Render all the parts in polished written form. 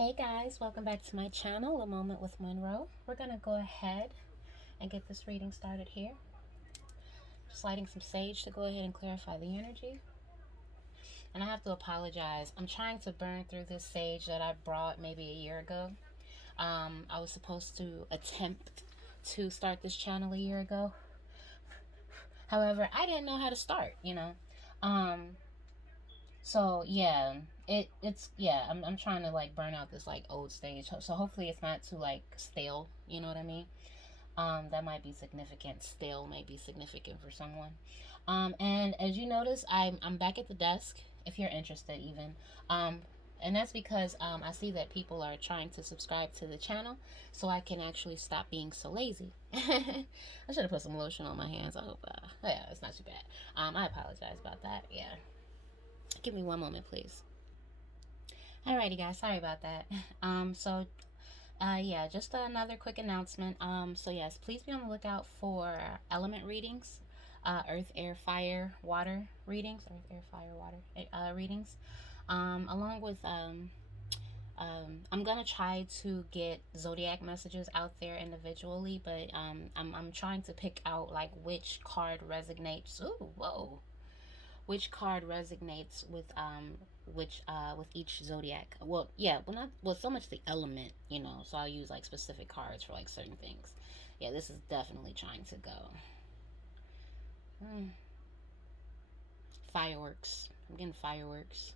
Hey guys, welcome back to my channel, A Moment with Monroe. We're going to go ahead and get this reading started here. Just lighting some sage to go ahead and clarify the energy. And I have to apologize. I'm trying to burn through this sage that I brought maybe a year ago. I was supposed to attempt to start this channel a year ago. However, I didn't know how to start, So yeah, I'm trying to like burn out this like old stage. So hopefully it's not too like stale, you know what I mean? That might be significant. Stale might be significant for someone. And as you notice, I'm back at the desk if you're interested even. And that's because I see that people are trying to subscribe to the channel, so I can actually stop being so lazy. I should have put some lotion on my hands. I hope. Yeah, it's not too bad. I apologize about that. Yeah. Give me one moment, please. Alrighty, guys. Sorry about that. Yeah, just another quick announcement. So yes, please be on the lookout for element readings, earth, air, fire, water readings, earth, air, fire, water readings, along with I'm gonna try to get zodiac messages out there individually, but I'm trying to pick out like which card resonates. Ooh, whoa, which card resonates with each zodiac. Well, yeah, not so much the element, so I'll use like specific cards for like certain things. Yeah, this is definitely trying to go. Fireworks. I'm getting fireworks.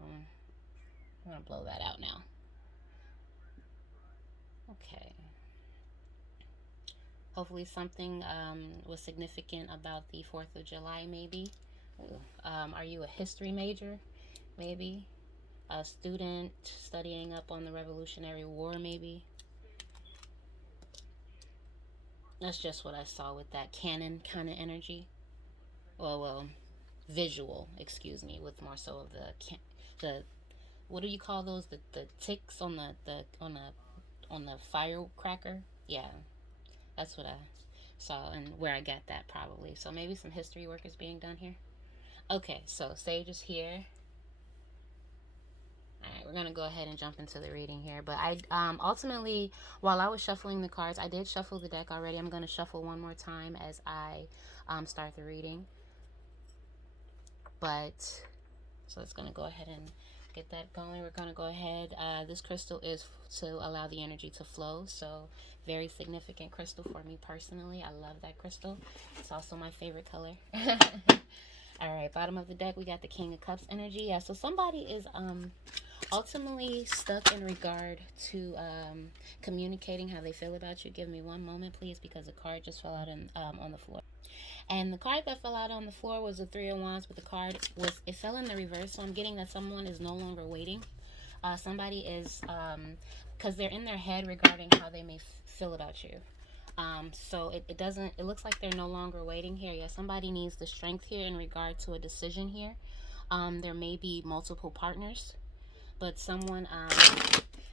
I'm gonna blow that out now. Okay. Hopefully something was significant about the 4th of July, maybe. Are you a history major? Maybe. A student studying up on the Revolutionary War, maybe. That's just what I saw with that canon kind of energy. Well, visual, excuse me, with more so of the what do you call those? The ticks on the firecracker. Yeah, that's what I saw and where I got that probably. So maybe some history work is being done here. Okay, so sage is here. Alright, we're gonna go ahead and jump into the reading here. But I ultimately, while I was shuffling the cards, I did shuffle the deck already. I'm gonna shuffle one more time as I start the reading. But so it's gonna go ahead and get that going. We're gonna go ahead. This crystal is to allow the energy to flow. So very significant crystal for me personally. I love that crystal. It's also my favorite color. All right, bottom of the deck, we got the King of Cups energy. Yeah, so somebody is ultimately stuck in regard to communicating how they feel about you. Give me one moment, please, because the card just fell out on the floor. And the card that fell out on the floor was the Three of Wands, but the card it fell in the reverse. So I'm getting that someone is no longer waiting. Somebody is, because they're in their head regarding how they may feel about you. So it looks like they're no longer waiting here. Yeah, somebody needs the strength here in regard to a decision here. There may be multiple partners, but someone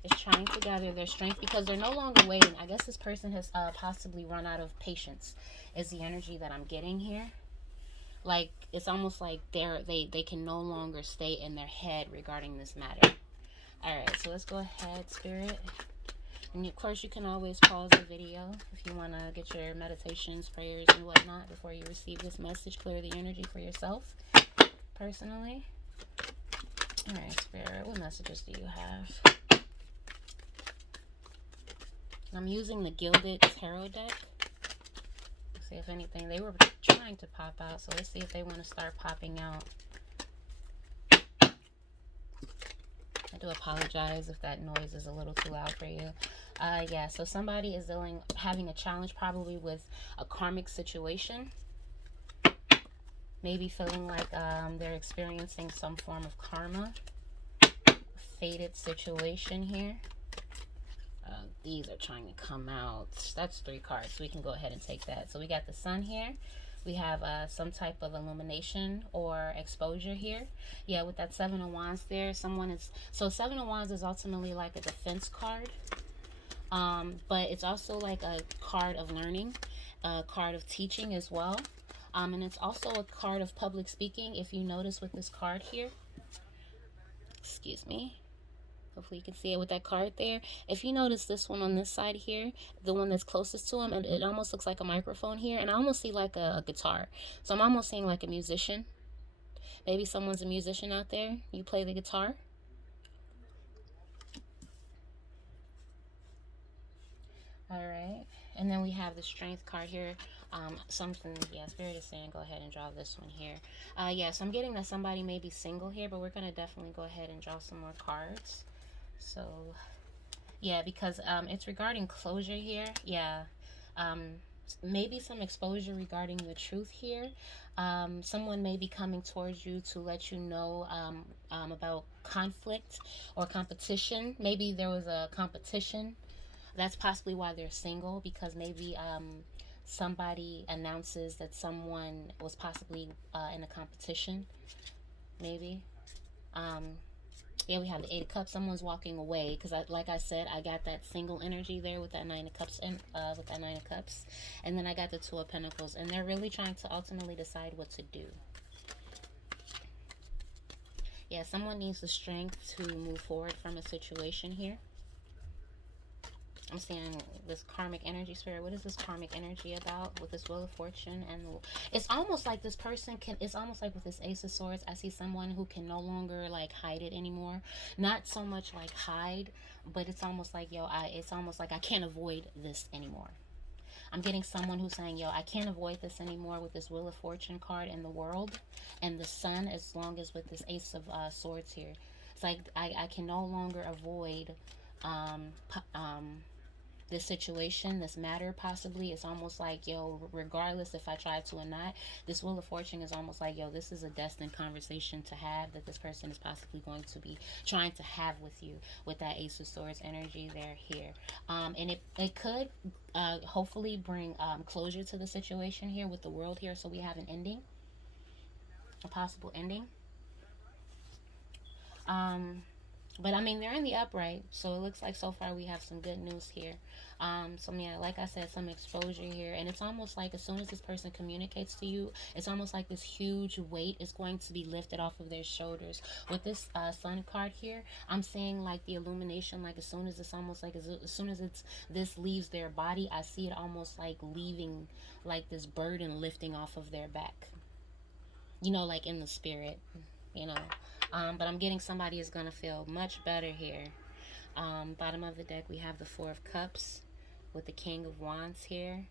is trying to gather their strength because they're no longer waiting. I guess this person has possibly run out of patience is the energy that I'm getting here. Like, it's almost like they can no longer stay in their head regarding this matter. Alright, so let's go ahead, Spirit. And of course, you can always pause the video if you want to get your meditations, prayers, and whatnot before you receive this message. Clear the energy for yourself, personally. Alright, Spirit, what messages do you have? I'm using the Gilded Tarot deck. Let's see if anything. They were trying to pop out, so let's see if they want to start popping out. I do apologize if that noise is a little too loud for you. Yeah, so somebody is having a challenge probably with a karmic situation. Maybe feeling like they're experiencing some form of karma. Fated situation here. These are trying to come out. That's 3 cards, so we can go ahead and take that. So we got the Sun here. We have some type of illumination or exposure here. Yeah, with that 7 of Wands there, so 7 of Wands is ultimately like a defense card. But it's also like a card of learning, a card of teaching as well. And it's also a card of public speaking. If you notice with this card here, excuse me. Hopefully you can see it with that card there. If you notice this one on this side here, the one that's closest to him, and it almost looks like a microphone here, and I almost see like a guitar. So I'm almost seeing like a musician. Maybe someone's a musician out there. You play the guitar. All right. And then we have the strength card here. Something, yeah, Spirit is saying go ahead and draw this one here. So I'm getting that somebody may be single here, but we're going to definitely go ahead and draw some more cards. So, yeah, because it's regarding closure here. Yeah. Maybe some exposure regarding the truth here. Someone may be coming towards you to let you know about conflict or competition. Maybe there was a competition. That's possibly why they're single, because maybe somebody announces that someone was possibly in a competition. Maybe. Yeah, we have the Eight of Cups. Someone's walking away because, like I said, I got that single energy there with that Nine of Cups and with that Nine of Cups, and then I got the Two of Pentacles, and they're really trying to ultimately decide what to do. Yeah, someone needs the strength to move forward from a situation here. I'm seeing this karmic energy, Spirit. What is this karmic energy about with this Wheel of Fortune? And it's almost like this person can, it's almost like with this Ace of Swords, I see someone who can no longer like hide it anymore. Not so much like hide, but it's almost like, yo, it's almost like I can't avoid this anymore. I'm getting someone who's saying, yo, I can't avoid this anymore with this Wheel of Fortune card in the World and the Sun, as long as with this Ace of Swords here. It's like I can no longer avoid this situation, this matter possibly. It's almost like, yo, regardless if I try to or not, this Wheel of Fortune is almost like, yo, this is a destined conversation to have, that this person is possibly going to be trying to have with you, with that Ace of Swords energy there here. And it could hopefully bring closure to the situation here with the World here. So we have an ending, a possible ending. But I mean, they're in the upright, so it looks like so far we have some good news here. So yeah, like I said, some exposure here, and it's almost like as soon as this person communicates to you, it's almost like this huge weight is going to be lifted off of their shoulders. With this Sun card here, I'm seeing like the illumination, like as soon as it's almost like as soon as this leaves their body, I see it almost like leaving, like this burden lifting off of their back. You know, like in the spirit, you know. But I'm getting somebody is going to feel much better here. Bottom of the deck, we have the Four of Cups with the King of Wands here.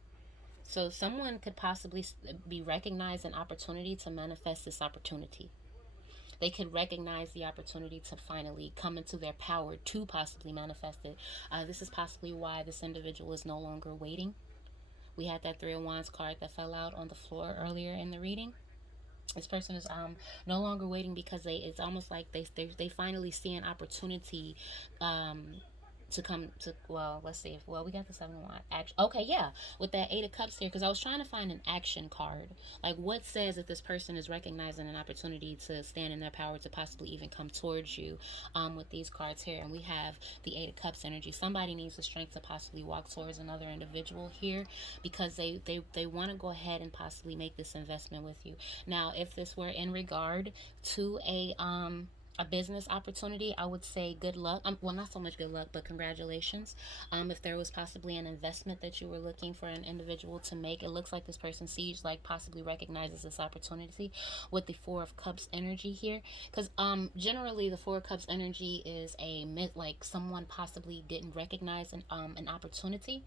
So someone could possibly be recognizing an opportunity to manifest this opportunity. They could recognize the opportunity to finally come into their power to possibly manifest it. This is possibly why this individual is no longer waiting. We had that Three of Wands card that fell out on the floor earlier in the reading. This person is no longer waiting because it's almost like they finally see an opportunity to come to, well, let's see if, well, we got the 7 of Wands action. Okay, yeah, with that 8 of Cups here, because I was trying to find an action card, like what says that this person is recognizing an opportunity to stand in their power to possibly even come towards you with these cards here. And we have the 8 of Cups energy. Somebody needs the strength to possibly walk towards another individual here because they want to go ahead and possibly make this investment with you. Now, if this were in regard to a business opportunity, I would say good luck. Well, not so much good luck, but congratulations. If there was possibly an investment that you were looking for an individual to make, it looks like this person sees, like, possibly recognizes this opportunity with the Four of Cups energy here. Because generally the Four of Cups energy is like someone possibly didn't recognize an opportunity.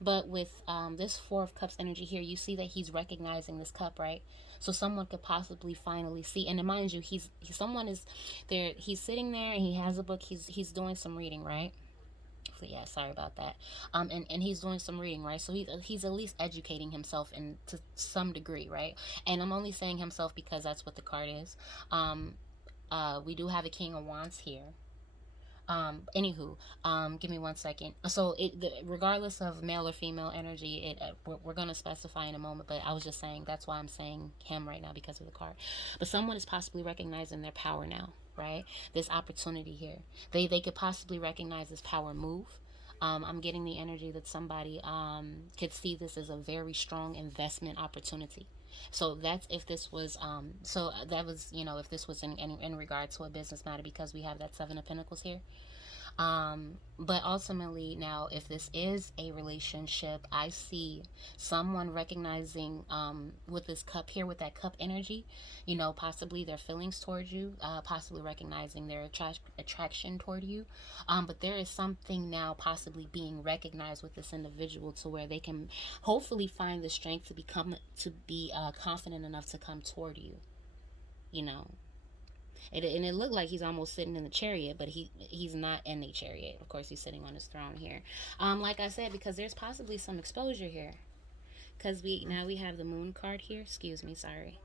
But with this Four of Cups energy here, you see that he's recognizing this cup, right? So someone could possibly finally see, and mind you, someone is there. He's sitting there and he has a book. He's doing some reading, right? So yeah, sorry about that. And he's doing some reading, right? So he's at least educating himself in to some degree, right? And I'm only saying himself because that's what the card is. We do have a King of Wands here. Anywho, give me 1 second. So regardless of male or female energy, we're going to specify in a moment, but I was just saying that's why I'm saying him right now, because of the card. But someone is possibly recognizing their power now, right? This opportunity here, they could possibly recognize this power move. I'm getting the energy that somebody could see this as a very strong investment opportunity. So that's if this was if this was in regard to a business matter, because we have that Seven of Pentacles here. But ultimately, now, if this is a relationship, I see someone recognizing, with this cup here, with that cup energy, you know, possibly their feelings towards you, possibly recognizing their attraction toward you. But there is something now possibly being recognized with this individual to where they can hopefully find the strength to be confident enough to come toward you, you know. And it looked like he's almost sitting in the chariot, but he's not in a chariot. Of course, he's sitting on his throne here. Like I said, because there's possibly some exposure here. Because now we have the moon card here. Excuse me, sorry.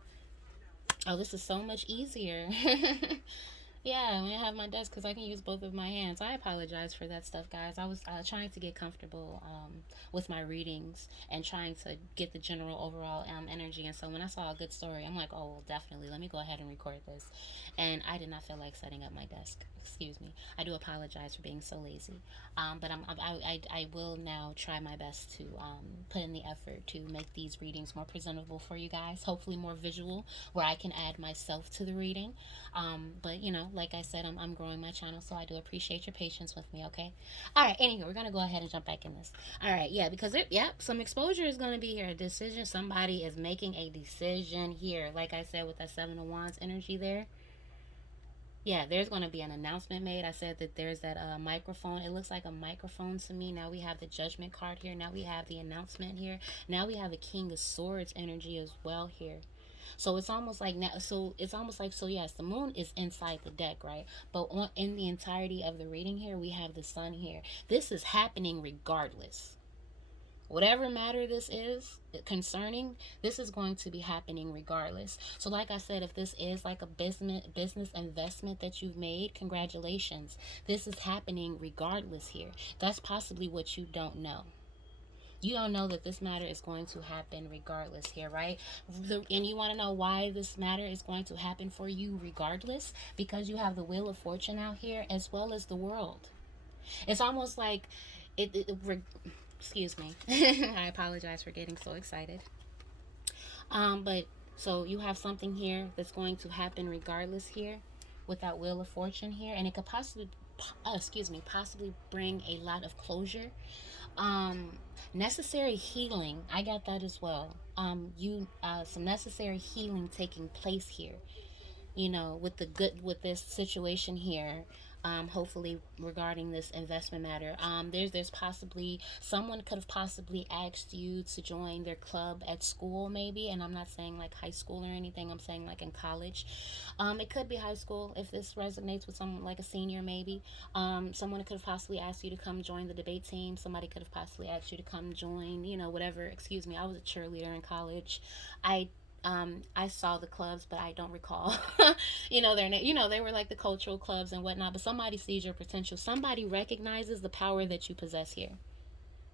Oh, this is so much easier. Yeah, when I have my desk, because I can use both of my hands. I apologize for that stuff, guys. I was trying to get comfortable with my readings and trying to get the general overall energy. And so when I saw a good story, I'm like, oh, well, definitely. Let me go ahead and record this. And I did not feel like setting up my desk. Excuse me. I do apologize for being so lazy. But I will now try my best to put in the effort to make these readings more presentable for you guys. Hopefully more visual, where I can add myself to the reading. But, you know, like I said, I'm growing my channel, so I do appreciate your patience with me, okay? All right, anyway, we're going to go ahead and jump back in this. All right, yeah, because, some exposure is going to be here. A decision. Somebody is making a decision here. Like I said, with that Seven of Wands energy there. Yeah, there's going to be an announcement made. I said that there's that microphone. It looks like a microphone to me. Now we have the Judgment card here. Now we have the announcement here. Now we have the King of Swords energy as well here. So it's almost like now. So yes, the moon is inside the deck, right? But in the entirety of the reading here, we have the sun here. This is happening regardless. Whatever matter this is concerning, this is going to be happening regardless. So like I said, if this is like a business investment that you've made, congratulations. This is happening regardless here. That's possibly what you don't know. You don't know that this matter is going to happen regardless here, right? And you want to know why this matter is going to happen for you regardless? Because you have the Wheel of Fortune out here, as well as the World. It's almost like excuse me. I apologize for getting so excited. But so you have something here that's going to happen regardless here with that Wheel of Fortune here, and it could possibly bring a lot of closure. Necessary healing. I got that as well. Some necessary healing taking place here. You know, with this situation here. Hopefully regarding this investment matter. There's possibly someone could have possibly asked you to join their club at school, maybe, and I'm not saying like high school or anything. I'm saying like in college. It could be high school if this resonates with someone like a senior, maybe. Someone could have possibly asked you to come join the debate team. Somebody could have possibly asked you to come join, you know, whatever. Excuse me. I was a cheerleader in college. I saw the clubs, but I don't recall. They were like the cultural clubs and whatnot. But somebody sees your potential. Somebody recognizes the power that you possess here.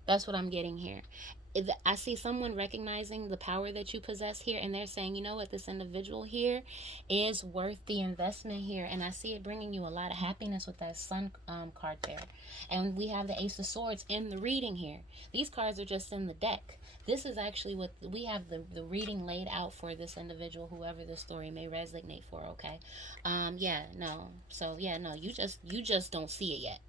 That's what I'm getting here. I see someone recognizing the power that you possess here, and they're saying, you know what, this individual here is worth the investment here. And I see it bringing you a lot of happiness with that Sun card there. And we have the Ace of Swords in the reading here. These cards are just in the deck. This is actually what we have the reading laid out for this individual, whoever the story may resonate for, okay? You just don't see it yet.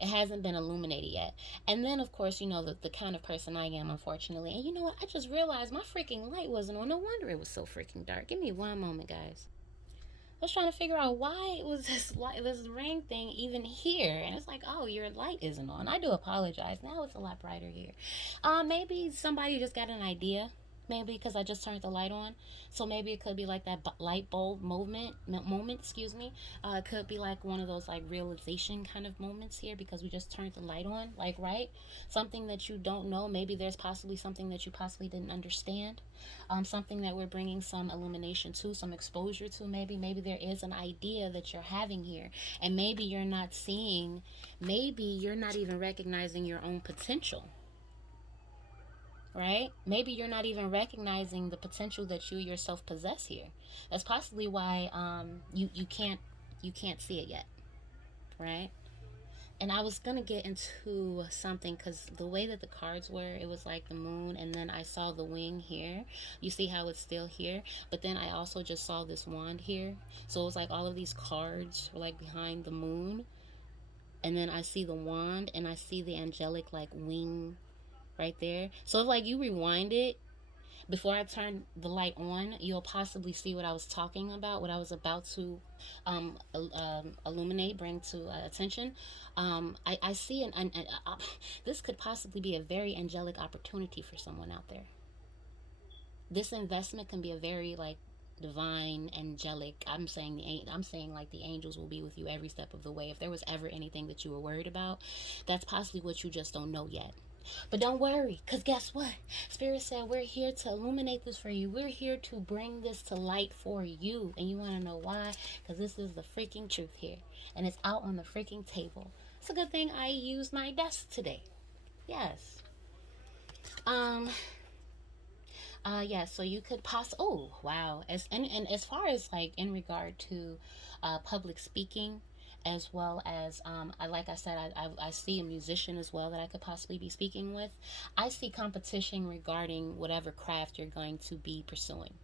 It hasn't been illuminated yet. And then, of course, you know, the kind of person I am, unfortunately. And you know what? I just realized my freaking light wasn't on. No wonder it was so freaking dark. Give me one moment, guys. I was trying to figure out why it was this ring thing even here. And it's like, oh, your light isn't on. I do apologize. Now it's a lot brighter here. Maybe somebody just got an idea. Maybe because I just turned the light on. So maybe it could be like that light bulb moment, it could be like one of those like realization kind of moments here because we just turned the light on, like, right? Something that you don't know. Maybe there's possibly something that you possibly didn't understand. Something that we're bringing some illumination to, some exposure to. Maybe there is an idea that you're having here, and maybe you're not seeing, maybe you're not even recognizing your own potential. Right? Maybe you're not even recognizing the potential that you yourself possess here. That's possibly why you can't see it yet, right? And I was gonna get into something because the way that the cards were, it was like the moon, and then I saw the wing here. You see how it's still here, but then I also just saw this wand here. So it was like all of these cards were like behind the moon. and then I see the wand, and I see the angelic like wing right there. So if like you rewind it, before I turn the light on, you'll possibly see what I was talking about, what I was about to illuminate, bring to attention. I see this could possibly be a very angelic opportunity for someone out there. This investment can be a very like divine, angelic. I'm saying like the angels will be with you every step of the way. If there was ever anything that you were worried about, that's possibly what you just don't know yet. But don't worry, because guess what? Spirit said we're here to illuminate this for you. We're here to bring this to light for you. And you want to know why? Because this is the freaking truth here. And it's out on the freaking table. It's a good thing I used my desk today. Yes. Yeah, so you could oh, wow. And as far as like in regard to public speaking, as well as like I said, I see a musician as well that I could possibly be speaking with. I see competition regarding whatever craft you're going to be pursuing.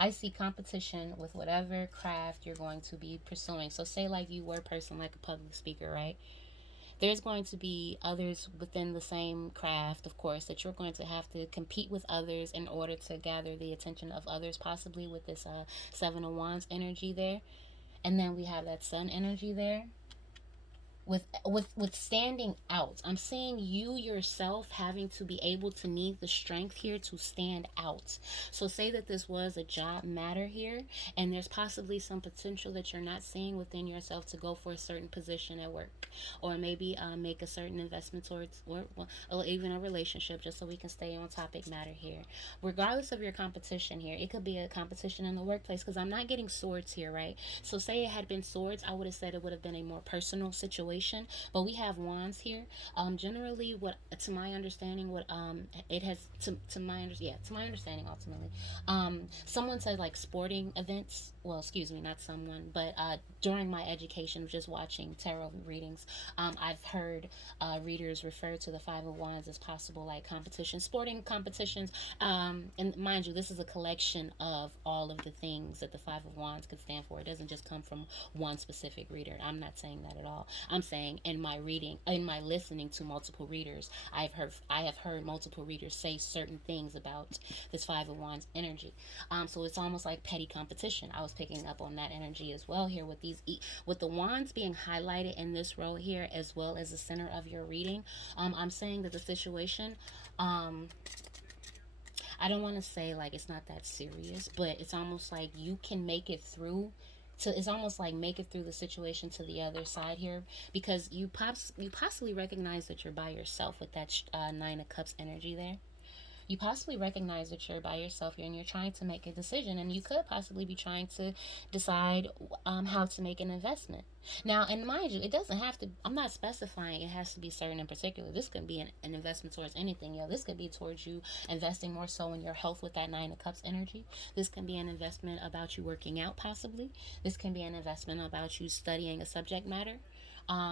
I see competition with whatever craft you're going to be pursuing. So say like you were a person like a public speaker, right? There's going to be others within the same craft, of course, that you're going to have to compete with others in order to gather the attention of others, possibly with this Seven of Wands energy there. And then we have that Sun energy there. With standing out, I'm seeing you yourself having to be able to need the strength here to stand out. So say that this was a job matter here, and there's possibly some potential that you're not seeing within yourself to go for a certain position at work, or maybe make a certain investment towards, or even a relationship, just so we can stay on topic matter here. Regardless of your competition here, it could be a competition in the workplace, because I'm not getting swords here, right? So say it had been swords, I would have said it would have been a more personal situation. But we have wands here. Generally, what to my understanding, what it has to my understanding ultimately. Someone said like sporting events. Well, excuse me, not someone, but during my education of just watching tarot readings, I've heard readers refer to the Five of Wands as possible like competitions, sporting competitions. And mind you, this is a collection of all of the things that the Five of Wands could stand for. It doesn't just come from one specific reader. I'm not saying that at all. I'm saying in my reading, in my listening to multiple readers, I have heard multiple readers say certain things about this Five of Wands energy. So it's almost like petty competition. I was picking up on that energy as well here with with the wands being highlighted in this row here, as well as the center of your reading. I'm saying that the situation, I don't want to say like it's not that serious, but it's almost like you can make it through. It's almost like make it through the situation to the other side here, because you possibly recognize that you're by yourself with that Nine of Cups energy there. You possibly recognize that you're by yourself here and you're trying to make a decision, and you could possibly be trying to decide how to make an investment. Now, and mind you, it doesn't have to, I'm not specifying it has to be certain in particular. This could be an investment towards anything. This could be towards you investing more so in your health with that Nine of Cups energy. This can be an investment about you working out, possibly. This can be an investment about you studying a subject matter.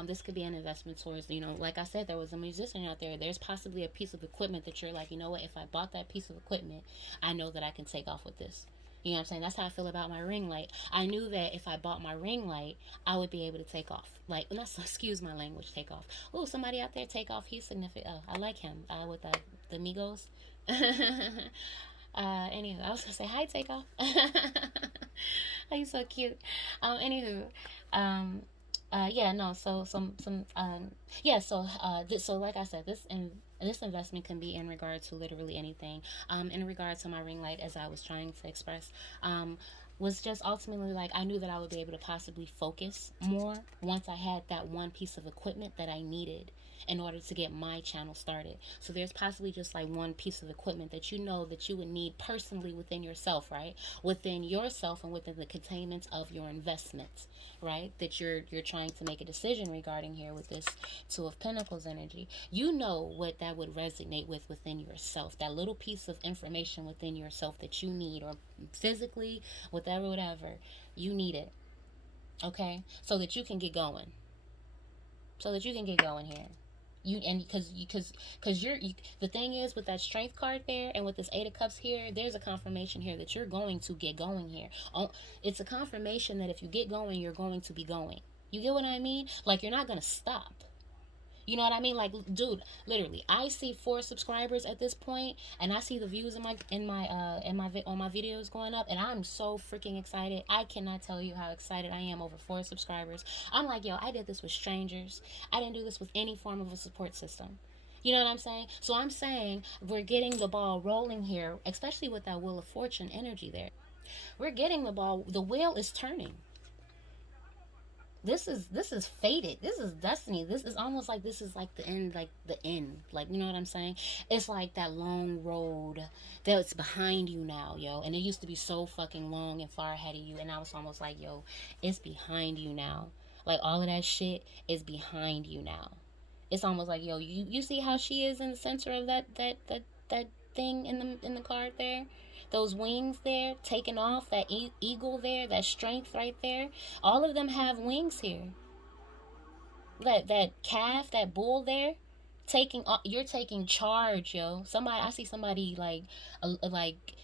This could be an investment towards, like I said, there was a musician out there. There's possibly a piece of equipment that you're like, you know what, if I bought that piece of equipment, I know that I can take off with this. You know what I'm saying? That's how I feel about my ring light. I knew that if I bought my ring light, I would be able to take off. Like, excuse my language, take off. Oh, somebody out there, take off. He's significant. Oh, I like him. With the Migos. Anywho, I was gonna say hi, take off. Oh, he's so cute. Anywho, yeah, no, so yeah, so like I said, this investment can be in regard to literally anything. In regard to my ring light, as I was trying to express, was just ultimately like I knew that I would be able to possibly focus more once I had that one piece of equipment that I needed in order to get my channel started. So there's possibly just like one piece of equipment that you know that you would need personally within yourself, right? Within yourself and within the containment of your investments, right? That you're trying to make a decision regarding here with this Two of Pentacles energy. You know what that would resonate with within yourself. That little piece of information within yourself that you need, or physically, whatever, you need it. Okay? So that you can get going. Here. Because the thing is with that Strength card there and with this Eight of Cups here, there's a confirmation here that you're going to get going here. It's a confirmation that if you get going, you're going to be going. You get what I mean? Like, you're not gonna stop. You know what I mean? Like, dude, literally, I see 4 subscribers at this point, and I see the views in on my videos going up, and I'm so freaking excited. I cannot tell you how excited I am over 4 subscribers. I'm like, yo, I did this with strangers. I didn't do this with any form of a support system. You know what I'm saying? So I'm saying we're getting the ball rolling here, especially with that Wheel of Fortune energy there. We're getting the wheel is turning. This is fated. This is destiny. This is almost like this is like the end, like, you know what I'm saying? It's like that long road that's behind you now, yo. And it used to be so fucking long and far ahead of you, and now it's almost like, yo, it's behind you now. Like, all of that shit is behind you now. It's almost like, yo, you see how she is in the center of that thing in the card there, those wings there taking off, that eagle there, that strength right there. All of them have wings here. That calf, that bull there, you're taking charge, yo. I see somebody like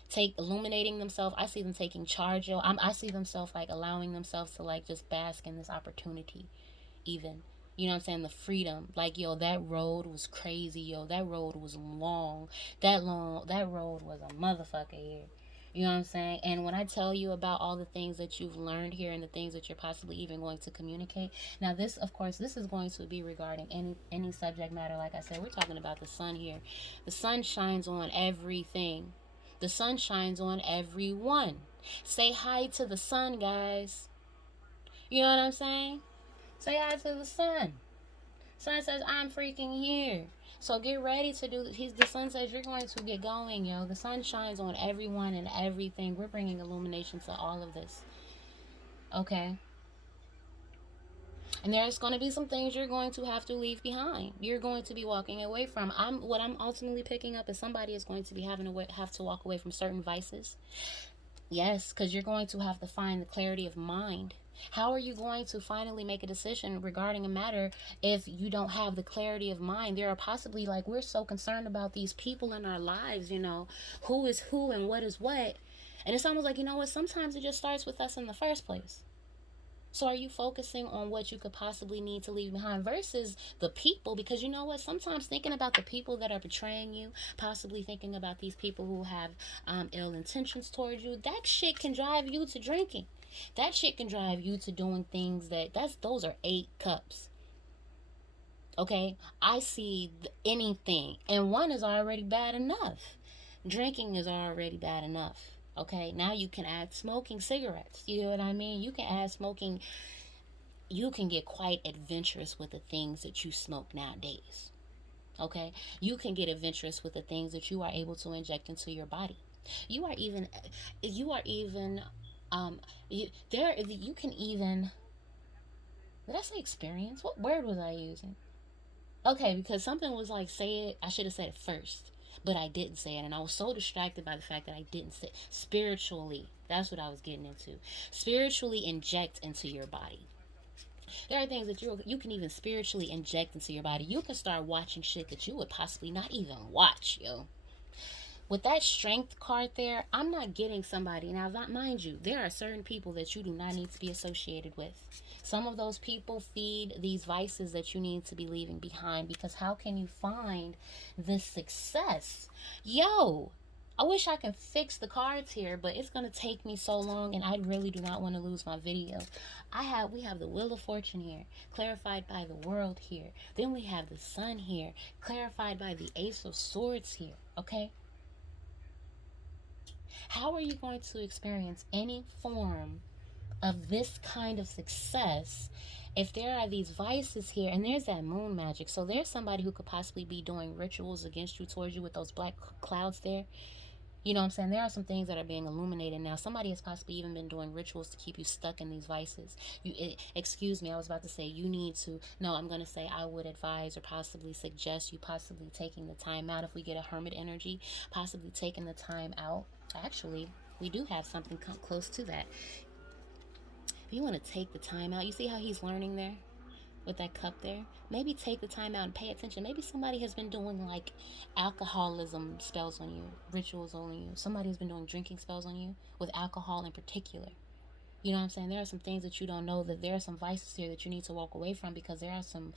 take illuminating themselves. I see them taking charge, yo. I see themselves like allowing themselves to like just bask in this opportunity, even. You know what I'm saying? The freedom. Like, yo, that road was crazy, yo. That road was long. That road was a motherfucker here. You know what I'm saying? And when I tell you about all the things that you've learned here and the things that you're possibly even going to communicate. Now, this, of course, this is going to be regarding any subject matter. Like I said, we're talking about the sun here. The sun shines on everything. The sun shines on everyone. Say hi to the sun, guys. You know what I'm saying? Say hi to the sun. Sun says, I'm freaking here. So get ready to do. The sun says you're going to get going, yo. The sun shines on everyone and everything. We're bringing illumination to all of this. Okay? And there's going to be some things you're going to have to leave behind. You're going to be walking away from. What I'm ultimately picking up is somebody is going to be have to walk away from certain vices. Yes, because you're going to have to find the clarity of mind. How are you going to finally make a decision regarding a matter if you don't have the clarity of mind? There are possibly, like, we're so concerned about these people in our lives, you know, who is who and what is what. And it's almost like, you know what, sometimes it just starts with us in the first place. So are you focusing on what you could possibly need to leave behind versus the people? Because you know what? Sometimes thinking about the people that are betraying you, possibly thinking about these people who have ill intentions towards you, that shit can drive you to drinking. That shit can drive you to doing things those are 8 cups. Okay? I see anything. And 1 is already bad enough. Drinking is already bad enough. Okay, now you can add smoking cigarettes. You know what I mean? You can add smoking. You can get quite adventurous with the things that you smoke nowadays. Okay, you can get adventurous with the things that you are able to inject into your body. You can even. Did I say experience? What word was I using? Okay, because something was like, say it. I should have said it first. But I didn't say it, and I was so distracted by the fact that I didn't say spiritually. That's what I was getting into. Spiritually inject into your body. There are things that you can even spiritually inject into your body. You can start watching shit that you would possibly not even watch, yo. With that strength card there, I'm not getting somebody. Now, mind you, there are certain people that you do not need to be associated with. Some of those people feed these vices that you need to be leaving behind, because how can you find the success? Yo, I wish I could fix the cards here, but it's going to take me so long, and I really do not want to lose my video. We have the Wheel of Fortune here, clarified by the World here. Then we have the Sun here, clarified by the Ace of Swords here, okay? How are you going to experience any form of this kind of success if there are these vices here and there's that moon magic? So there's somebody who could possibly be doing rituals against you, towards you, with those black clouds there. You know what I'm saying? There are some things that are being illuminated now. Somebody has possibly even been doing rituals to keep you stuck in these vices. Excuse me, I was about to say I'm going to say I would advise or possibly suggest you possibly taking the time out. If we get a hermit energy, possibly taking the time out. Actually, we do have something close to that. If you want to take the time out, you see how he's learning there? With that cup there, maybe take the time out and pay attention. Maybe somebody has been doing like alcoholism spells on you, rituals on you. Somebody has been doing drinking spells on you, with alcohol in particular. You know what I'm saying? There are some things that you don't know, that there are some vices here that you need to walk away from, because there are some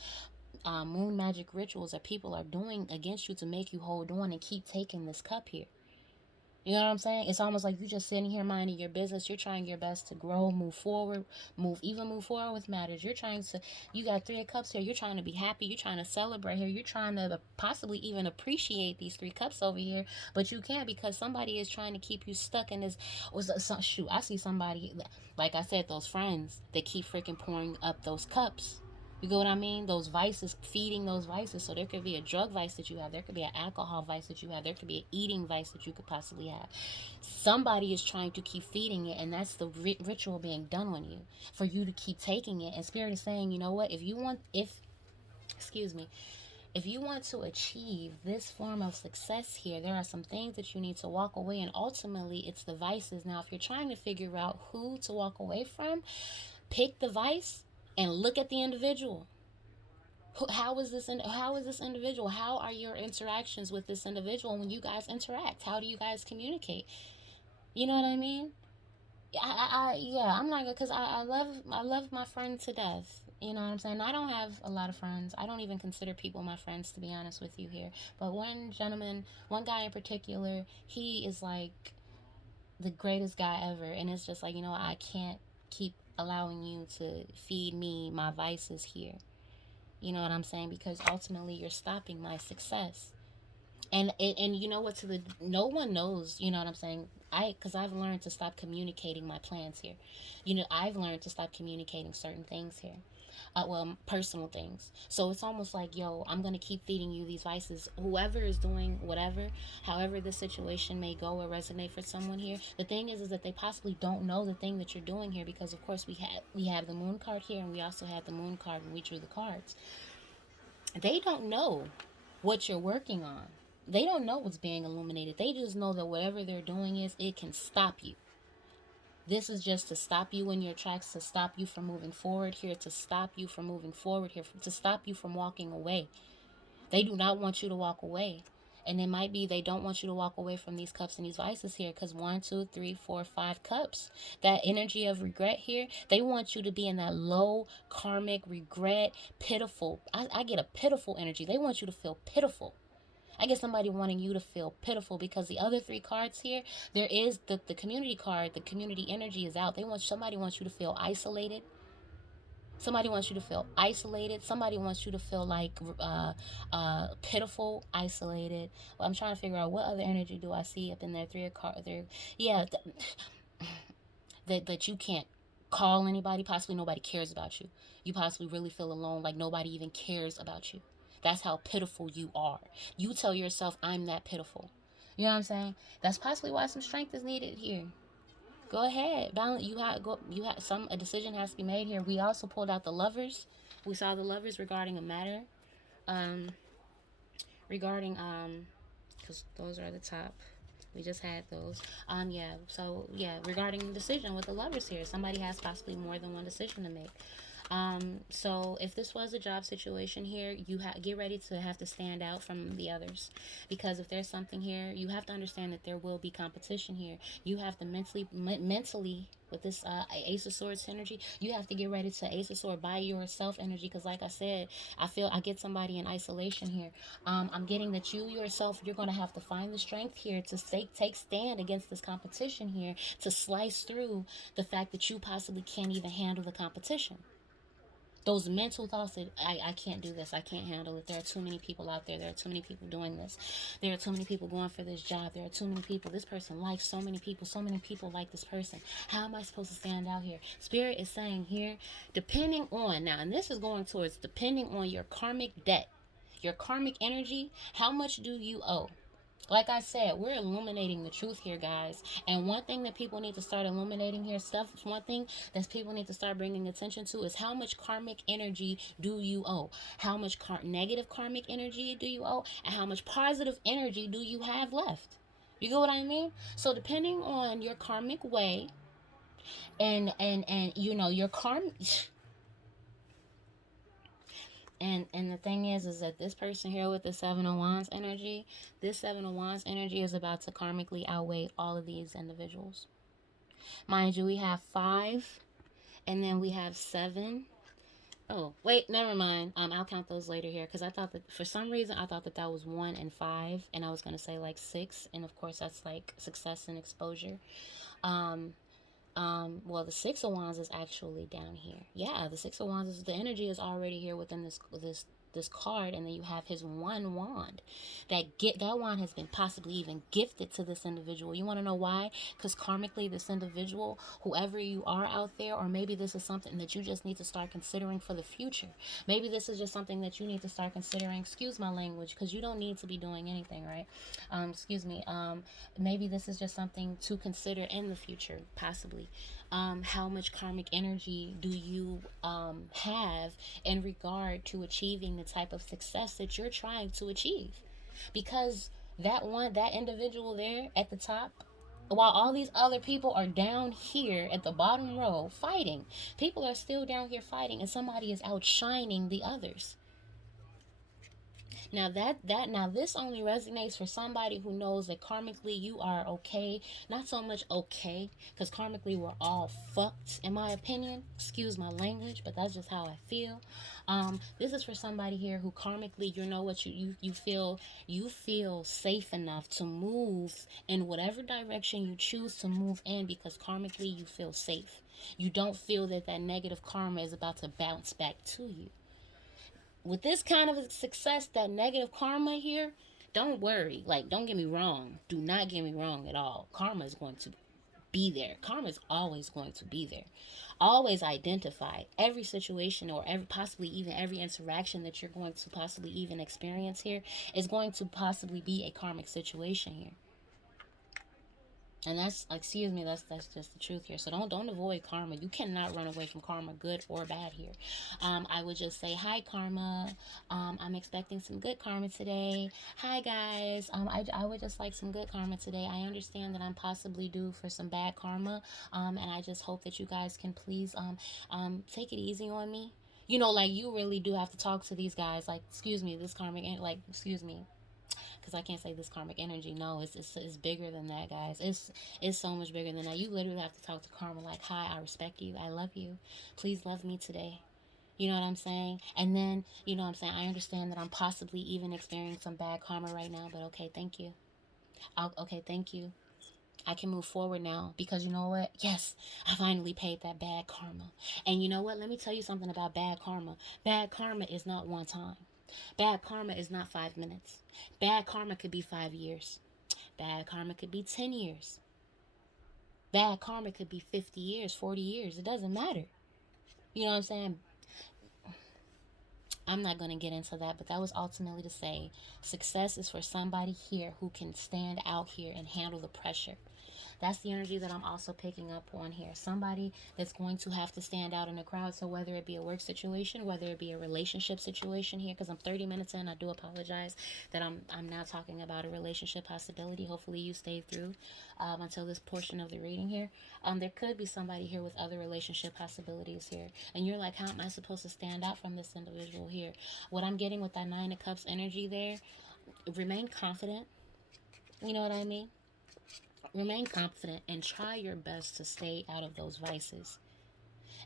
moon magic rituals that people are doing against you to make you hold on and keep taking this cup here. You know what I'm saying? It's almost like you just sitting here minding your business. You're trying your best to grow, move forward, move forward with matters. You're trying to, you got 3 of Cups here. You're trying to be happy. You're trying to celebrate here. You're trying to possibly even appreciate these 3 cups over here. But you can't, because somebody is trying to keep you stuck in this. Shoot, I see somebody, like I said, those friends that keep freaking pouring up those cups. You get what I mean? Those vices, feeding those vices. So there could be a drug vice that you have. There could be an alcohol vice that you have. There could be an eating vice that you could possibly have. Somebody is trying to keep feeding it, and that's the ritual being done on you, for you to keep taking it. And Spirit is saying, you know what? If you want to achieve this form of success here, there are some things that you need to walk away, and ultimately it's the vices. Now, if you're trying to figure out who to walk away from, pick the vice and look at the individual. How is this individual? How are your interactions with this individual when you guys interact? How do you guys communicate? You know what I mean? I'm not, because I love my friend to death. You know what I'm saying? I don't have a lot of friends. I don't even consider people my friends, to be honest with you here. But one guy in particular, he is like the greatest guy ever. And it's just like, you know, I can't keep allowing you to feed me my vices here. You know what I'm saying? Because ultimately you're stopping my success. And you know what, no one knows, you know what I'm saying? Because I've learned to stop communicating my plans here. You know, I've learned to stop communicating certain things here. Personal things. So it's almost like, yo, I'm going to keep feeding you these vices. Whoever is doing whatever, however the situation may go or resonate for someone here, the thing is that they possibly don't know the thing that you're doing here, because of course we have the moon card here, and we also have the moon card when we drew the cards. They don't know what you're working on. They don't know what's being illuminated. They just know that whatever they're doing it can stop you. This is just to stop you in your tracks, to stop you from moving forward here, to stop you from moving forward here, to stop you from walking away. They do not want you to walk away. And it might be they don't want you to walk away from these cups and these vices here, because 1, 2, 3, 4, 5 cups. That energy of regret here, they want you to be in that low karmic regret, pitiful. I get a pitiful energy. They want you to feel pitiful. I get somebody wanting you to feel pitiful, because the other 3 cards here, there is the community card. The community energy is out. Somebody wants you to feel isolated. Somebody wants you to feel isolated. Somebody wants you to feel like pitiful, isolated. Well, I'm trying to figure out what other energy do I see up in there. 3 of cards. That you can't call anybody. Possibly nobody cares about you. You possibly really feel alone, like nobody even cares about you. That's how pitiful you are. You tell yourself, I'm that pitiful. You know what I'm saying? That's possibly why some strength is needed here. Go ahead. Balance. A decision has to be made here. We also pulled out the Lovers. We saw the Lovers regarding a matter. Because those are at the top. We just had those. Regarding decision with the Lovers here. Somebody has possibly more than one decision to make. So if this was a job situation here, you get ready to have to stand out from the others, because if there's something here, you have to understand that there will be competition here. You have to mentally with this Ace of Swords energy, you have to get ready to Ace of Swords by yourself energy, because like I said, I get somebody in isolation here. I'm getting that you yourself, you're going to have to find the strength here to take stand against this competition here, to slice through the fact that you possibly can't even handle the competition. Those mental thoughts that I can't do this, I can't handle it, there are too many people out there, there are too many people doing this, there are too many people going for this job, there are too many people, this person likes so many people like this person. How am I supposed to stand out here? Spirit is saying here, depending on, now, and this is going towards depending on your karmic debt, your karmic energy, how much do you owe? Like I said, we're illuminating the truth here, guys. And one thing that people need to start illuminating here, one thing that people need to start bringing attention to is how much karmic energy do you owe? How much negative karmic energy do you owe? And how much positive energy do you have left? You get what I mean? So depending on your karmic way and you know, your karmic... And the thing is that this person here with the 7 of Wands energy, this 7 of Wands energy is about to karmically outweigh all of these individuals. Mind you, we have 5, and then we have 7. Oh, wait, never mind. I'll count those later here because I thought that for some reason I thought that that was 1 and 5, and I was gonna say like 6, and of course that's like success and exposure. Um, well, the 6 of Wands is actually down here. Yeah, the 6 of Wands is the energy is already here within this card, and then you have his 1 wand. That wand has been possibly even gifted to this individual. You want to know why? Because karmically, this individual, whoever you are out there, or maybe this is something that you just need to start considering for the future. Maybe this is just something that you need to start considering. Excuse my language, because you don't need to be doing anything, right? Excuse me. Maybe this is just something to consider in the future, possibly. How much karmic energy do you have in regard to achieving the type of success that you're trying to achieve? Because that individual there at the top, while all these other people are down here at the bottom row fighting, people are still down here fighting, and somebody is outshining the others. Now now this only resonates for somebody who knows that karmically you are okay. Not so much okay, because karmically we're all fucked, in my opinion. Excuse my language, but that's just how I feel. This is for somebody here who karmically, you know what, you feel safe enough to move in whatever direction you choose to move in, because karmically you feel safe. You don't feel that negative karma is about to bounce back to you. With this kind of success, that negative karma here, don't worry. Like, don't get me wrong. Do not get me wrong at all. Karma is going to be there. Karma is always going to be there. Always identify every situation, or possibly even every interaction that you're going to possibly even experience here is going to possibly be a karmic situation here. And that's, excuse me, that's just the truth here. So don't avoid karma. You cannot run away from karma, good or bad here. I would just say, hi karma. I'm expecting some good karma today. Hi guys. I would just like some good karma today. I understand that I'm possibly due for some bad karma. And I just hope that you guys can please take it easy on me. You know, like, you really do have to talk to these guys. Like, excuse me, this karmic, like, excuse me, because I can't say this karmic energy. No, it's bigger than that, guys. It's so much bigger than that. You literally have to talk to karma like, hi, I respect you, I love you, please love me today. You know what I'm saying? And then, you know what I'm saying, I understand that I'm possibly even experiencing some bad karma right now, but okay, thank you. Okay, thank you. I can move forward now, because you know what? Yes, I finally paid that bad karma. And you know what? Let me tell you something about bad karma. Bad karma is not one time. Bad karma is not 5 minutes. Bad karma could be 5 years. Bad karma could be 10 years. Bad karma could be 50 years, 40 years. It doesn't matter. You know what I'm saying? I'm not going to get into that, but that was ultimately to say success is for somebody here who can stand out here and handle the pressure. That's the energy that I'm also picking up on here. Somebody that's going to have to stand out in the crowd. So whether it be a work situation, whether it be a relationship situation here, because I'm 30 minutes in, I do apologize that I'm now talking about a relationship possibility. Hopefully you stay through until this portion of the reading here. There could be somebody here with other relationship possibilities here. And you're like, how am I supposed to stand out from this individual here? What I'm getting with that 9 of Cups energy there, remain confident. You know what I mean? Remain confident and try your best to stay out of those vices.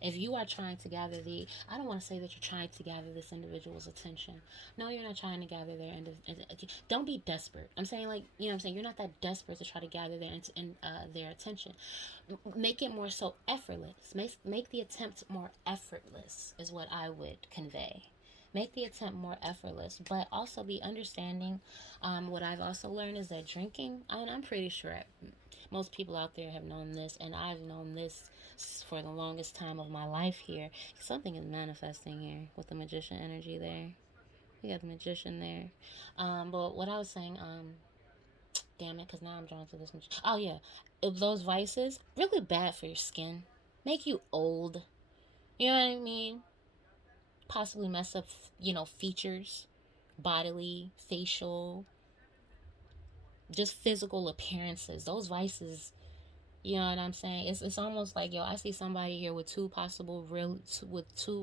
If you are trying to gather I don't want to say that you're trying to gather this individual's attention. No, you're not trying to gather their don't be desperate. I'm saying, like, you know what I'm saying, you're not that desperate to try to gather their attention. Make it more so effortless. Make the attempt more effortless is what I would convey. Make the attempt more effortless, but also be understanding. What I've also learned is that drinking, I'm pretty sure most people out there have known this, and I've known this for the longest time of my life here. Something is manifesting here with the Magician energy there. We got the Magician there. But what I was saying, damn it, because now I'm drawn to this much. Oh, yeah. If those vices, really bad for your skin. Make you old. You know what I mean? Possibly mess up, features, bodily, facial, just physical appearances. Those vices, you know what I'm saying? It's almost like, I see somebody here with two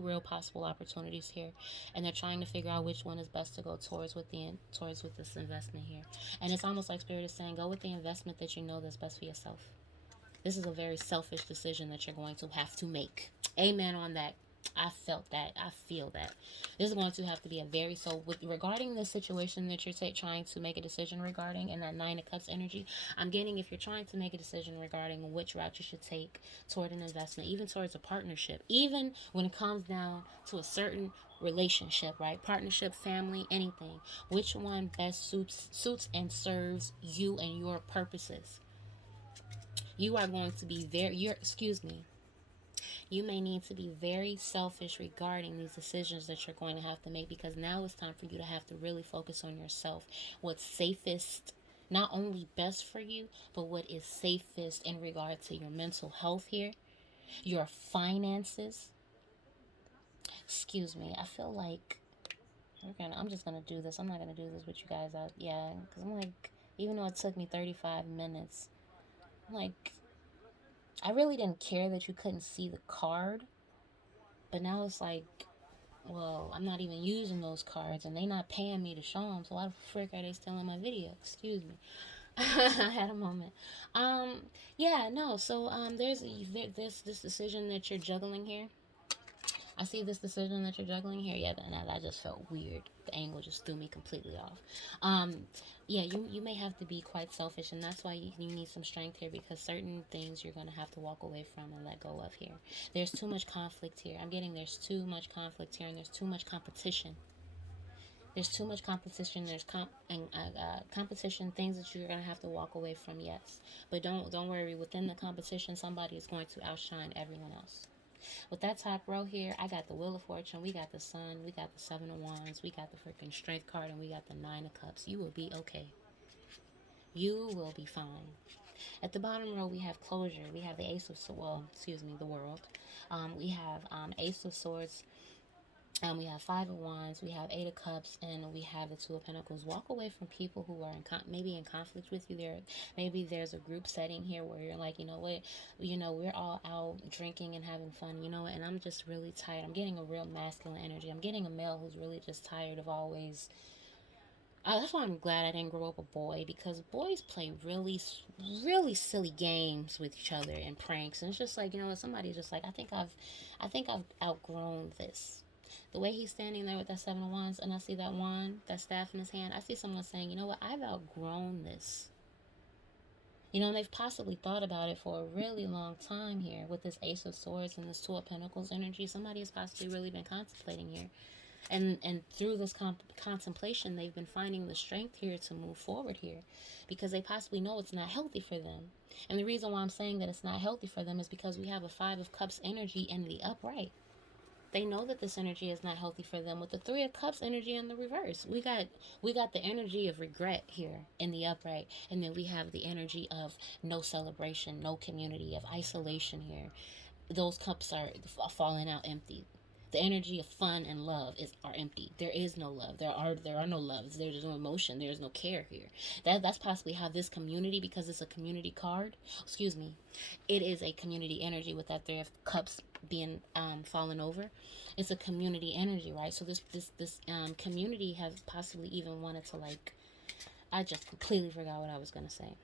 real possible opportunities here, and they're trying to figure out which one is best to go towards with this investment here. And it's almost like Spirit is saying, go with the investment that you know that's best for yourself. This is a very selfish decision that you're going to have to make. Amen on that. I felt that. I feel that. This is going to have to be a very, so with regarding the situation that you're trying to make a decision regarding, and that Nine of Cups energy, I'm getting, if you're trying to make a decision regarding which route you should take toward an investment, even towards a partnership, even when it comes down to a certain relationship, right? Partnership, family, anything. Which one best suits and serves you and your purposes? You are going to be you may need to be very selfish regarding these decisions that you're going to have to make, because now it's time for you to have to really focus on yourself. What's safest, not only best for you, but what is safest in regard to your mental health here, your finances. I feel like I'm just gonna do this. I'm not gonna do this with you guys out. Yeah, because I'm like, even though it took me 35 minutes, I'm like, I really didn't care that you couldn't see the card, but now it's like, well, I'm not even using those cards, and they not paying me to show them, so why the frick are they still in my video? Excuse me. I had a moment. Yeah, no, so, there's this decision that you're juggling here. I see this decision that you're juggling here. Yeah, that just felt weird. The angle just threw me completely off. Yeah, you may have to be quite selfish, and that's why you need some strength here, because certain things you're going to have to walk away from and let go of here. There's too much conflict here. I'm getting there's too much conflict here, and there's too much competition. There's too much competition. There's competition, things that you're gonna have to walk away from. Yes, but don't worry. Within the competition, somebody is going to outshine everyone else. With that top row here, I got the Wheel of Fortune, we got the Sun, we got the Seven of Wands, we got the freaking Strength card, and we got the Nine of Cups. You will be okay. You will be fine. At the bottom row, we have closure. We have the Ace of Swords, the World. We have Ace of Swords. We have Five of Wands, we have Eight of Cups, and we have the Two of Pentacles. Walk away from people who are maybe in conflict with you. Maybe there's a group setting here where you're like, you know what, we're all out drinking and having fun, and I'm just really tired. I'm getting a real masculine energy. I'm getting a male who's really just tired of always. That's why I'm glad I didn't grow up a boy, because boys play really, really silly games with each other and pranks, and it's just like, somebody's just like, I think I've outgrown this. The way he's standing there with that Seven of Wands, and I see that wand, that staff in his hand, I see someone saying, you know what, I've outgrown this. And they've possibly thought about it for a really long time here with this Ace of Swords and this Two of Pentacles energy. Somebody has possibly really been contemplating here. And through this contemplation, they've been finding the strength here to move forward here, because they possibly know it's not healthy for them. And the reason why I'm saying that it's not healthy for them is because we have a Five of Cups energy in the upright. They know that this energy is not healthy for them. With the Three of Cups energy in the reverse, we got the energy of regret here in the upright, and then we have the energy of no celebration, no community, of isolation here. Those cups are falling out empty. The energy of fun and love are empty. There is no love. There are no loves. There's no emotion. There's no care here. That's possibly how this community, because it's a community card. It is a community energy with that Three of Cups being fallen over. It's a community energy, right? So this community has possibly even wanted to, like, I just completely forgot what I was gonna say.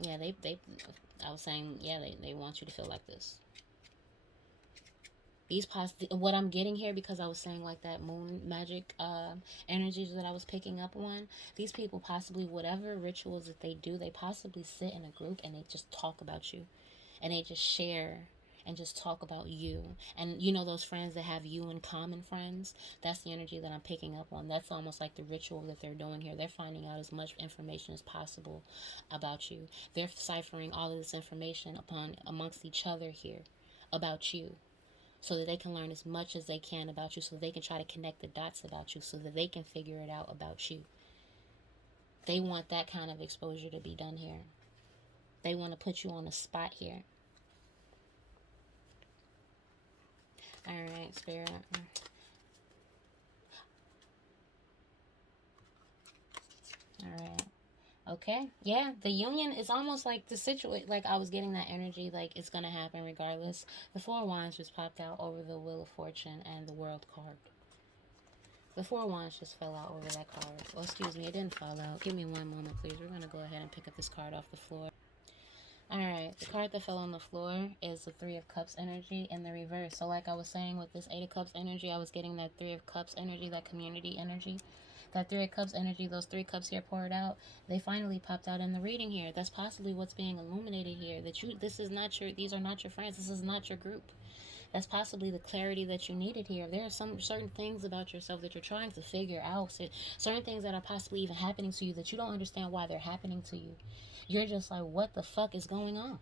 Yeah, I was saying, yeah, they want you to feel like this. What I'm getting here, because I was saying, like, that moon magic energies that I was picking up on, these people possibly, whatever rituals that they do, they possibly sit in a group and they just talk about you, and they just share and just talk about you. And those friends that have you in common, friends, that's the energy that I'm picking up on. That's almost like the ritual that they're doing here. They're finding out as much information as possible about you. They're ciphering all of this information amongst each other here about you, so that they can learn as much as they can about you, so they can try to connect the dots about you, so that they can figure it out about you. They want that kind of exposure to be done here. They want to put you on the spot here. All right, Spirit. All right. Okay. Yeah, the union is almost like the situation. Like, I was getting that energy, like, it's going to happen regardless. The Four of Wands just popped out over the Wheel of Fortune and the World card. The Four of Wands just fell out over that card. Well, excuse me, it didn't fall out. Give me one moment, please. We're going to go ahead and pick up this card off the floor. Alright, the card that fell on the floor is the Three of Cups energy in the reverse. So like I was saying with this Eight of Cups energy, I was getting that Three of Cups energy, that community energy. That Three of Cups energy, those 3 cups here poured out, they finally popped out in the reading here. That's possibly what's being illuminated here. That these are not your friends. This is not your group. That's possibly the clarity that you needed here. There are some certain things about yourself that you're trying to figure out. Certain things that are possibly even happening to you that you don't understand why they're happening to you. You're just like, what the fuck is going on?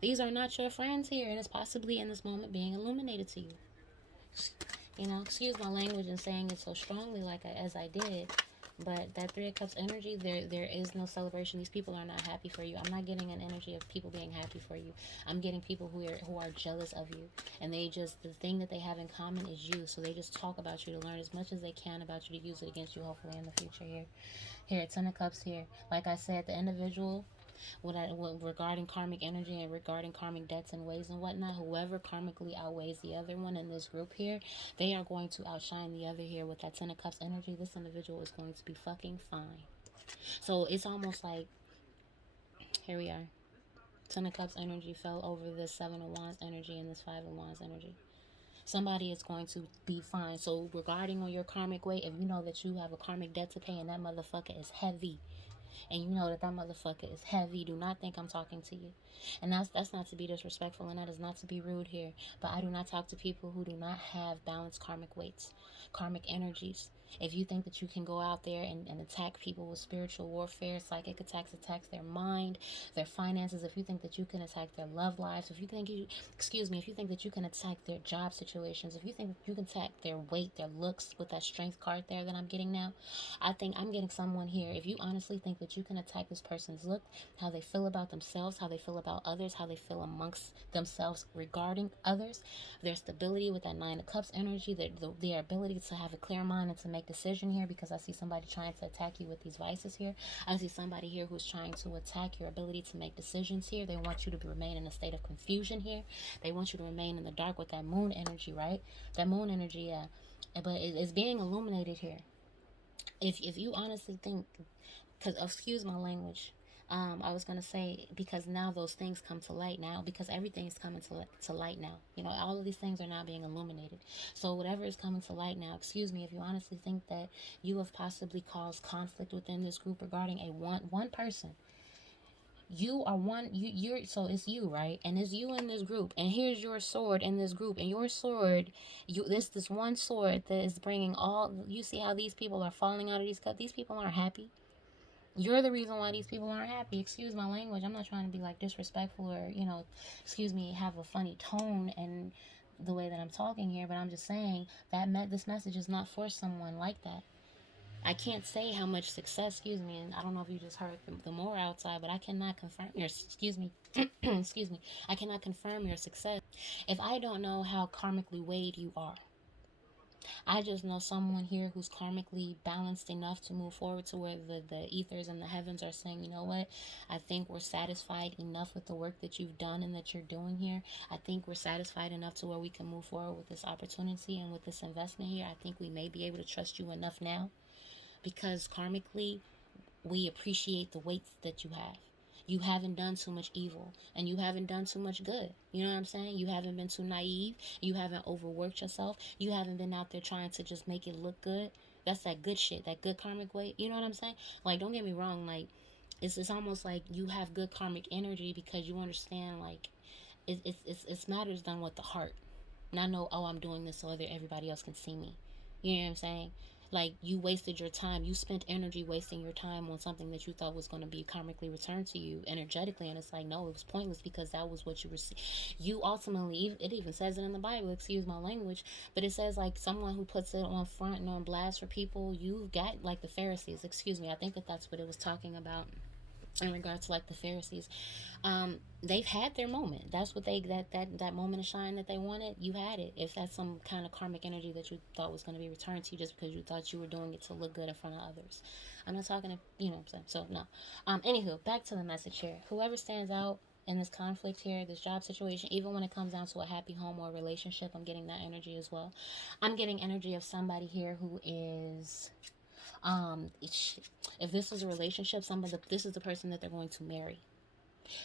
These are not your friends here, and it's possibly in this moment being illuminated to you. You know, excuse my language and saying it so strongly as I did. But that Three of Cups energy, there is no celebration. These people are not happy for you. I'm not getting an energy of people being happy for you. I'm getting people who are jealous of you. And the thing that they have in common is you. So they just talk about you to learn as much as they can about you to use it against you, hopefully, in the future here. Here, Ten of Cups here. Like I said, the individual, regarding karmic energy and regarding karmic debts and ways and whatnot, whoever karmically outweighs the other one in this group here, they are going to outshine the other here with that Ten of Cups energy. This individual is going to be fucking fine. So it's almost like, here we are. Ten of Cups energy fell over this Seven of Wands energy and this Five of Wands energy. Somebody is going to be fine. So regarding on your karmic weight, if you know that you have a karmic debt to pay and that motherfucker is heavy, and you know that motherfucker is heavy, do not think I'm talking to you. And that's not to be disrespectful, and that is not to be rude here, but I do not talk to people who do not have balanced karmic weights, karmic energies. If you think that you can go out there and attack people with spiritual warfare, psychic attacks their mind, their finances, if you think that you can attack their love lives, if you think that you can attack their job situations, if you think that you can attack their weight, their looks with that strength card there that I'm getting now, I think I'm getting someone here. If you honestly think that you can attack this person's look, how they feel about themselves, how they feel about others, how they feel amongst themselves regarding others, their stability with that Nine of Cups energy, their ability to have a clear mind and to make decision here, because I see somebody trying to attack you with these vices here. I see somebody here who's trying to attack your ability to make decisions here. They want you to remain in a state of confusion here. They want you to remain in the dark with that moon energy, right? That moon energy, yeah. But it's being illuminated here. If you honestly think, because excuse my language, I was gonna say, because now those things come to light now, because everything is coming to light now. You know, all of these things are now being illuminated. So whatever is coming to light now, excuse me, if you honestly think that you have possibly caused conflict within this group regarding a one person. You are one, you're, so it's you, right? And it's you in this group, and here's your sword in this group, and your sword, this one sword that is bringing all, you see how these people are falling out of these cups. These people aren't happy. You're the reason why these people aren't happy. Excuse my language. I'm not trying to be like disrespectful or, you know, excuse me, have a funny tone and the way that I'm talking here, but I'm just saying that this message is not for someone like that. I can't say how much success, excuse me, and I don't know if you just heard the more outside, but I cannot confirm your, excuse me, excuse me, I cannot confirm your success if I don't know how karmically weighed you are. I just know someone here who's karmically balanced enough to move forward to where the ethers and the heavens are saying, you know what, I think we're satisfied enough with the work that you've done and that you're doing here. I think we're satisfied enough to where we can move forward with this opportunity and with this investment here. I think we may be able to trust you enough now, because karmically we appreciate the weights that you have. You haven't done too much evil, and you haven't done too much good. You know what I'm saying? You haven't been too naive. You haven't overworked yourself. You haven't been out there trying to just make it look good. That's that good shit, that good karmic weight. You know what I'm saying? Like, don't get me wrong. Like, it's almost like you have good karmic energy because you understand, like, it's matters done with the heart. Not know, oh, I'm doing this so that everybody else can see me. You know what I'm saying? Like, you wasted your time. You spent energy wasting your time on something that you thought was going to be karmically returned to you energetically. And it's like, no, it was pointless because that was what you received. You ultimately, it even says it in the Bible, excuse my language, but it says, like, someone who puts it on front and on blast for people, you've got, like, the Pharisees, excuse me. I think that's what it was talking about in regards to, like, the Pharisees. They've had their moment. That's what that moment of shine that they wanted, you had it. If that's some kind of karmic energy that you thought was going to be returned to you just because you thought you were doing it to look good in front of others. I'm not talking to, you know what I'm saying? So, no. Anywho, back to the message here. Whoever stands out in this conflict here, this job situation, even when it comes down to a happy home or relationship, I'm getting that energy as well. I'm getting energy of somebody here who is, if this is a relationship, this is the person that they're going to marry.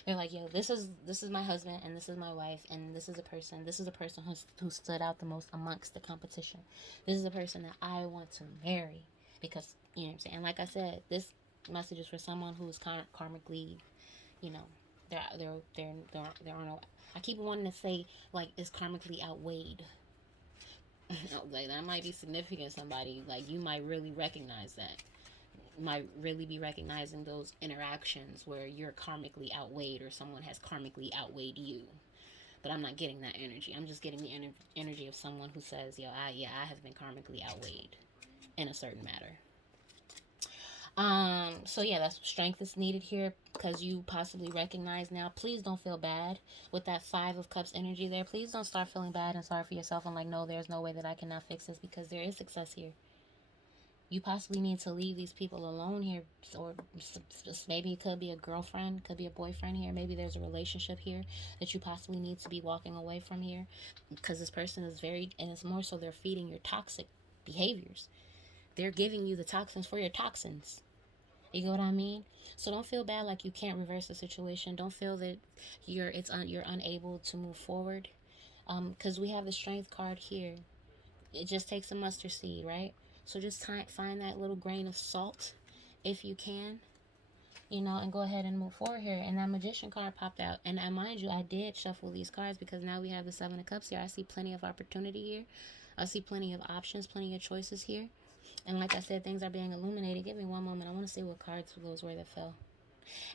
They're like, yo, this is my husband and this is my wife and this is a person who stood out the most amongst the competition. This is a person that I want to marry because, you know what I'm saying. And like I said, this message is for someone who's karmically, you know, there are no. I keep wanting to say like it's karmically outweighed. Like that might be significant. Somebody like you might really recognize that. Might really be recognizing those interactions where you're karmically outweighed or someone has karmically outweighed you. But I'm not getting that energy. I'm just getting the energy of someone who says, yo, I have been karmically outweighed in a certain matter. So yeah, that's strength is needed here because you possibly recognize now. Please don't feel bad with that 5 of Cups energy there. Please don't start feeling bad and sorry for yourself and like, no, there's no way that I cannot fix this, because there is success here. You possibly need to leave these people alone here, or maybe it could be a girlfriend, could be a boyfriend here. Maybe there's a relationship here that you possibly need to be walking away from here, because this person is very, and it's more so they're feeding your toxic behaviors. They're giving you the toxins for your toxins. You get what I mean? So don't feel bad like you can't reverse the situation. Don't feel that you're unable to move forward, because we have the Strength card here. It just takes a mustard seed, right? So just find that little grain of salt if you can, you know, and go ahead and move forward here. And that Magician card popped out. And mind you, I did shuffle these cards because now we have the 7 of Cups here. I see plenty of opportunity here. I see plenty of options, plenty of choices here. And like I said, things are being illuminated. Give me one moment. I want to see what cards those were that fell.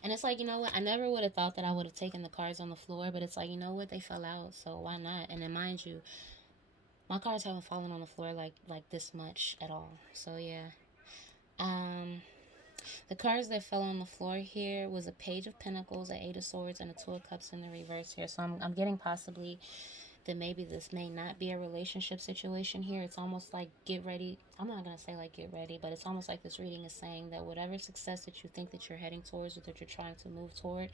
And it's like, you know what? I never would have thought that I would have taken the cards on the floor. But it's like, you know what? They fell out. So why not? And then mind you, my cards haven't fallen on the floor like this much at all. So yeah. The cards that fell on the floor here was a Page of Pentacles, an 8 of Swords, and a 2 of Cups in the reverse here. So I'm getting possibly that maybe this may not be a relationship situation here. It's almost like get ready. I'm not going to say like get ready, but it's almost like this reading is saying that whatever success that you think that you're heading towards or that you're trying to move toward,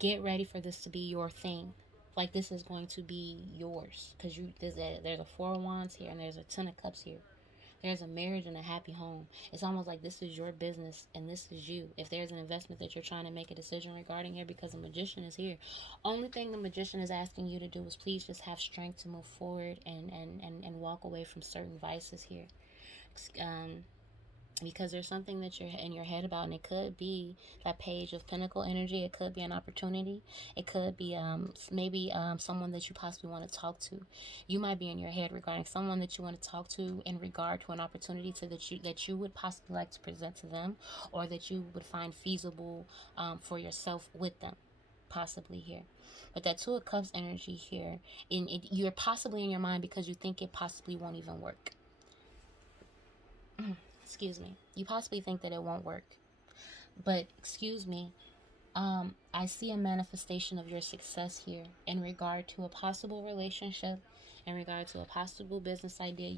get ready for this to be your thing. Like this is going to be yours, because there's a 4 of Wands here and there's a 10 of Cups here. There's a marriage and a happy home. It's almost like this is your business and this is you. If there's an investment that you're trying to make a decision regarding here, because the Magician is here. Only thing the Magician is asking you to do is please just have strength to move forward and walk away from certain vices here. Because there's something that you're in your head about, and it could be that Page of Pentacle energy. It could be an opportunity. It could be maybe someone that you possibly want to talk to. You might be in your head regarding someone that you want to talk to in regard to an opportunity that you would possibly like to present to them, or that you would find feasible for yourself with them, possibly here. But that 2 of Cups energy here, you're possibly in your mind because you think it possibly won't even work. Excuse me. You possibly think that it won't work. But, excuse me, I see a manifestation of your success here in regard to a possible relationship, in regard to a possible business idea.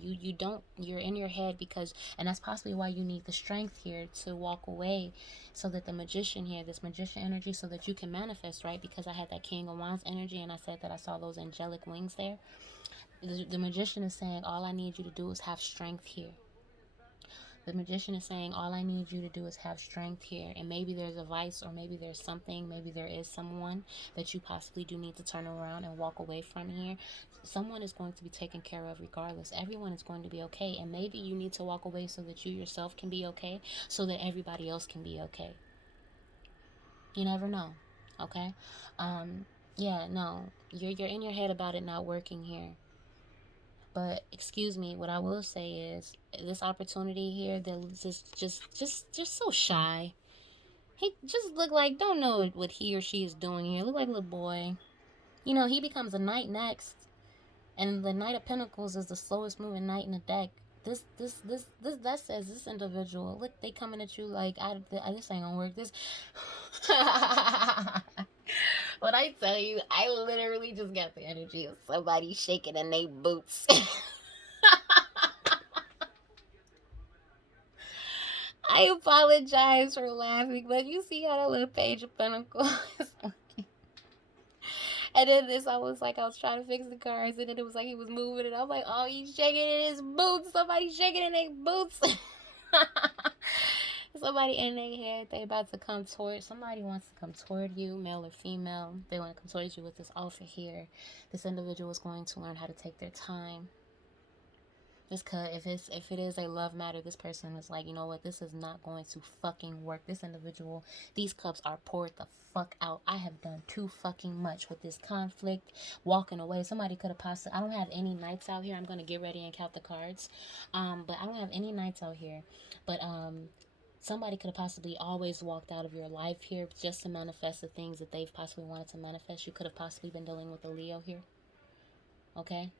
You're in your head because, and that's possibly why you need the strength here to walk away, so that the Magician here, this Magician energy, so that you can manifest, right? Because I had that King of Wands energy and I said that I saw those angelic wings there. The Magician is saying, all I need you to do is have strength here. The Magician is saying, all I need you to do is have strength here. And maybe there's a vice, or maybe there's something, maybe there is someone that you possibly do need to turn around and walk away from here. Someone is going to be taken care of regardless. Everyone is going to be okay. And maybe you need to walk away so that you yourself can be okay, so that everybody else can be okay. You never know. Okay? Yeah, no. You're in your head about it not working here. But excuse me, what I will say is this opportunity here that just so shy. He just look like don't know what he or she is doing here. Look like a little boy. You know, he becomes a knight next, and the Knight of Pentacles is the slowest moving knight in the deck. This that says this individual, look, they coming at you like this ain't gonna work. This. When I tell you, I literally just got the energy of somebody shaking in their boots. I apologize for laughing, but you see how that little Page of Pentacles is looking. And then this, I was like, I was trying to fix the cards, and then it was like he was moving, and I'm like, oh, he's shaking in his boots. Somebody shaking in their boots. Somebody in their head, they about to come toward, somebody wants to come toward you, male or female. They want to come towards you with this offer here. This individual is going to learn how to take their time. Just cause if it is a love matter, this person is like, you know what, this is not going to fucking work. This individual, these cups are poured the fuck out. I have done too fucking much with this conflict, walking away. Somebody could have possibly, I don't have any knights out here. I'm gonna get ready and count the cards. But I don't have any knights out here. But somebody could have possibly always walked out of your life here just to manifest the things that they've possibly wanted to manifest. You could have possibly been dealing with a Leo here. Okay?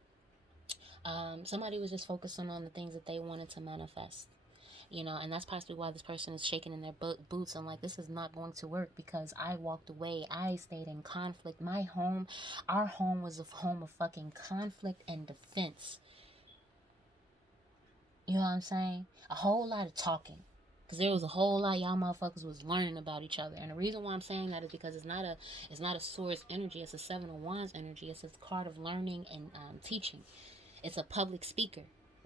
Somebody was just focusing on the things that they wanted to manifest, you know, and that's possibly why this person is shaking in their boots and like, this is not going to work because I walked away. I stayed in conflict. My home, our home was a home of fucking conflict and defense. You know what I'm saying? A whole lot of talking. Because there was a whole lot y'all motherfuckers was learning about each other. And the reason why I'm saying that is because it's not a swords energy. It's a 7 of Wands energy. It's a card of learning and teaching. It's a public speaker,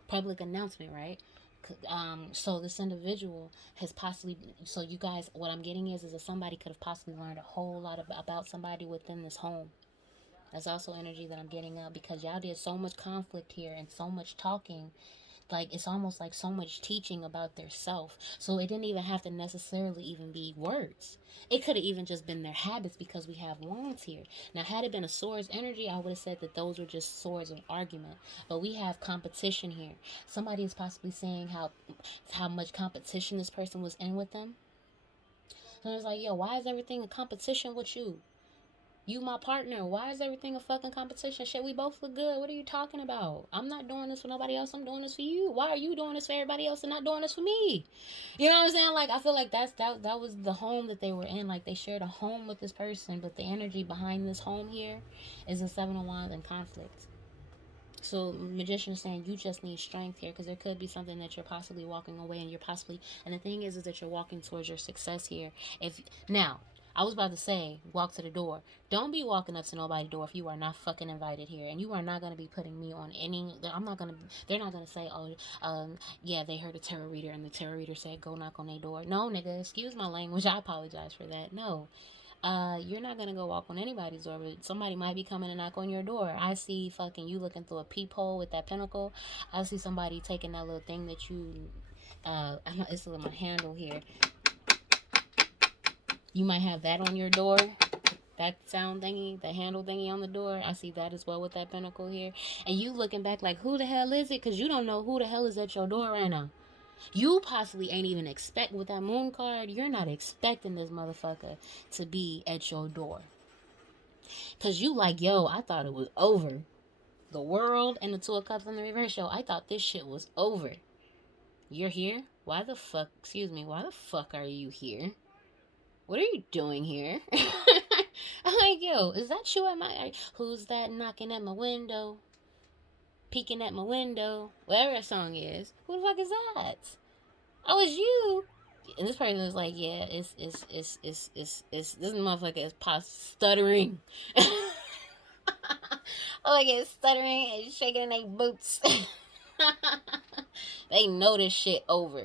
public announcement, right? So this individual has possibly, so you guys, what I'm getting is that somebody could have possibly learned a whole lot about somebody within this home. That's also energy that I'm getting up because y'all did so much conflict here and so much talking. Like, it's almost like so much teaching about their self. So it didn't even have to necessarily even be words. It could have even just been their habits because we have wands here. Now, had it been a swords energy, I would have said that those were just swords of argument. But we have competition here. Somebody is possibly saying how much competition this person was in with them. So it's like, yo, why is everything a competition with you? You my partner. Why is everything a fucking competition? Shit, we both look good. What are you talking about? I'm not doing this for nobody else. I'm doing this for you. Why are you doing this for everybody else and not doing this for me? You know what I'm saying? Like, I feel like that was the home that they were in. Like, they shared a home with this person, but the energy behind this home here is a 7 of Wands and conflict. So Magician is saying you just need strength here because there could be something that you're possibly walking away and you're possibly, and the thing is that you're walking towards your success here. Now, I was about to say, walk to the door. Don't be walking up to nobody's door if you are not fucking invited here. And you are not going to be putting me on any, they're not going to say, oh, yeah, they heard a tarot reader and the tarot reader said, go knock on their door. No, nigga, excuse my language. I apologize for that. No. You're not gonna go walk on anybody's door, but somebody might be coming to knock on your door. I see fucking you looking through a peephole with that pentacle. I see somebody taking that little thing that you, it's a little handle here. You might have that on your door. That sound thingy, the handle thingy on the door. I see that as well with that pentacle here. And you looking back like, who the hell is it? Because you don't know who the hell is at your door right now. You possibly ain't even expect with that moon card. You're not expecting this motherfucker to be at your door. Because you like, yo, I thought it was over. The world and the 2 of Cups in the reverse, yo, I thought this shit was over. You're here? Why the fuck are you here? What are you doing here? I'm like, yo, is that you at my... Who's that knocking at my window? Peeking at my window? Whatever that song is. Who the fuck is that? Oh, it's you. And this person was like, yeah, it's this motherfucker is stuttering. Oh, like it's stuttering and shaking in their boots. They know this shit over.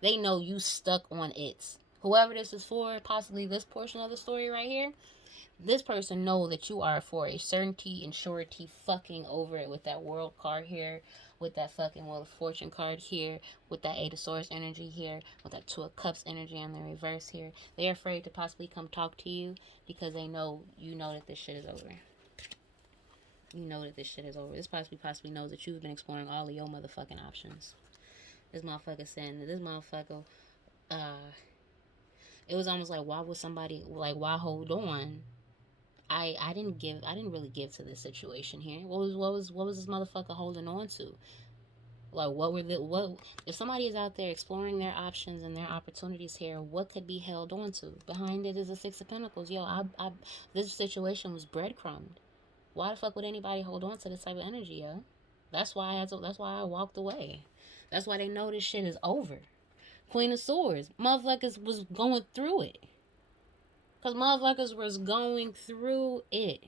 They know you stuck on it. Whoever this is for, possibly this portion of the story right here, this person know that you are for a certainty and surety fucking over it with that world card here, with that fucking Wheel of Fortune card here, with that 8 of Swords energy here, with that 2 of Cups energy on the reverse here. They're afraid to possibly come talk to you because they know you know that this shit is over. You know that this shit is over. This possibly knows that you've been exploring all of your motherfucking options. This motherfucker saying that this motherfucker, it was almost like, why would somebody, like, why hold on? I didn't really give to this situation here. What was this motherfucker holding on to? Like, what if somebody is out there exploring their options and their opportunities here, what could be held on to? Behind it is a 6 of Pentacles. Yo, this situation was breadcrumbed. Why the fuck would anybody hold on to this type of energy, yo? That's why I walked away. That's why they know this shit is over. Queen of Swords. Motherfuckers was going through it. Because motherfuckers was going through it.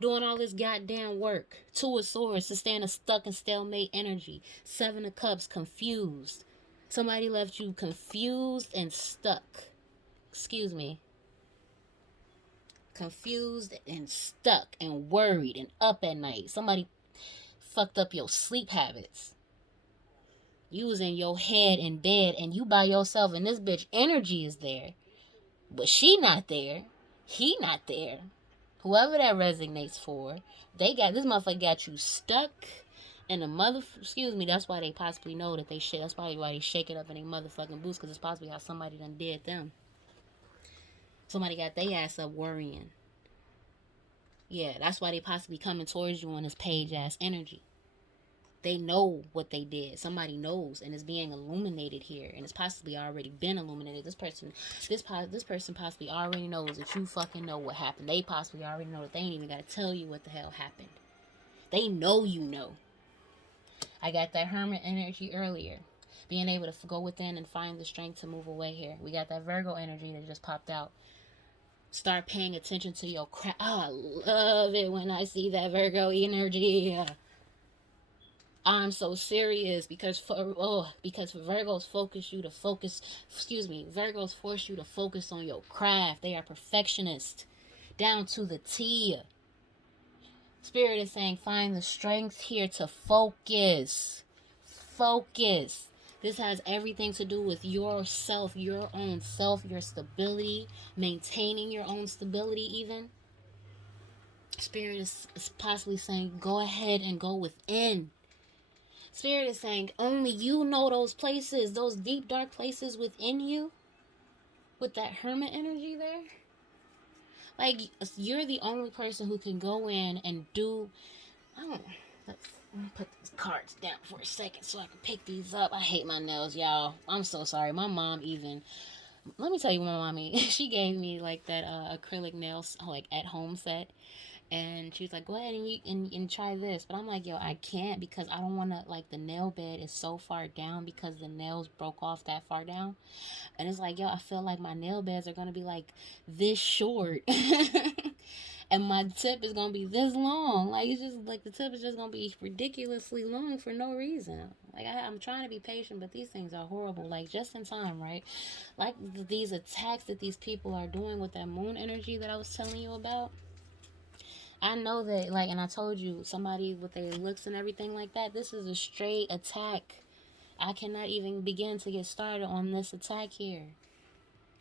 Doing all this goddamn work. Two of Swords, to stay in a stuck and stalemate energy. Seven of Cups, confused. Somebody left you confused and stuck. Excuse me. Confused and stuck and worried and up at night. Somebody fucked up your sleep habits. You was in your head in bed and you by yourself and this bitch energy is there. But she not there. He not there. Whoever that resonates for, they got this motherfucker got you stuck in a excuse me, that's why they possibly know that they shit. That's probably why they shake it up in their motherfucking boots, because it's possibly how somebody done did them. Somebody got their ass up worrying. Yeah, that's why they possibly coming towards you on this page ass energy. They know what they did. Somebody knows, and it's being illuminated here, and it's possibly already been illuminated. This person possibly already knows that you fucking know what happened. They possibly already know that they ain't even got to tell you what the hell happened. They know you know. I got that Hermit energy earlier. Being able to go within and find the strength to move away here. We got that Virgo energy that just popped out. Start paying attention to your crap. Oh, I love it when I see that Virgo energy. I'm so serious because Virgos force you to focus on your craft. They are perfectionists down to the T. Spirit is saying find the strength here to focus. Focus. This has everything to do with yourself, your own self, your stability, maintaining your own stability even. Spirit is possibly saying go ahead and go within. Spirit is saying only you know those places, those deep dark places within you, with that Hermit energy there. Like, you're the only person who can go in and do, let's put these cards down for a second so I can pick these up. I hate my nails, y'all. I'm so sorry. My mom even, let me tell you, my mommy, she gave me like that acrylic nails, like at home set. And she was like, go ahead and try this. But I'm like, yo, I can't, because I don't want to, like, the nail bed is so far down because the nails broke off that far down. And it's like, yo, I feel like my nail beds are going to be, like, this short. And my tip is going to be this long. Like, it's just, like, the tip is just going to be ridiculously long for no reason. Like, I'm trying to be patient, but these things are horrible. Like, just in time, right? Like, these attacks that these people are doing with that moon energy that I was telling you about. I know that, like, and I told you, somebody with their looks and everything like that, this is a straight attack. I cannot even begin to get started on this attack here.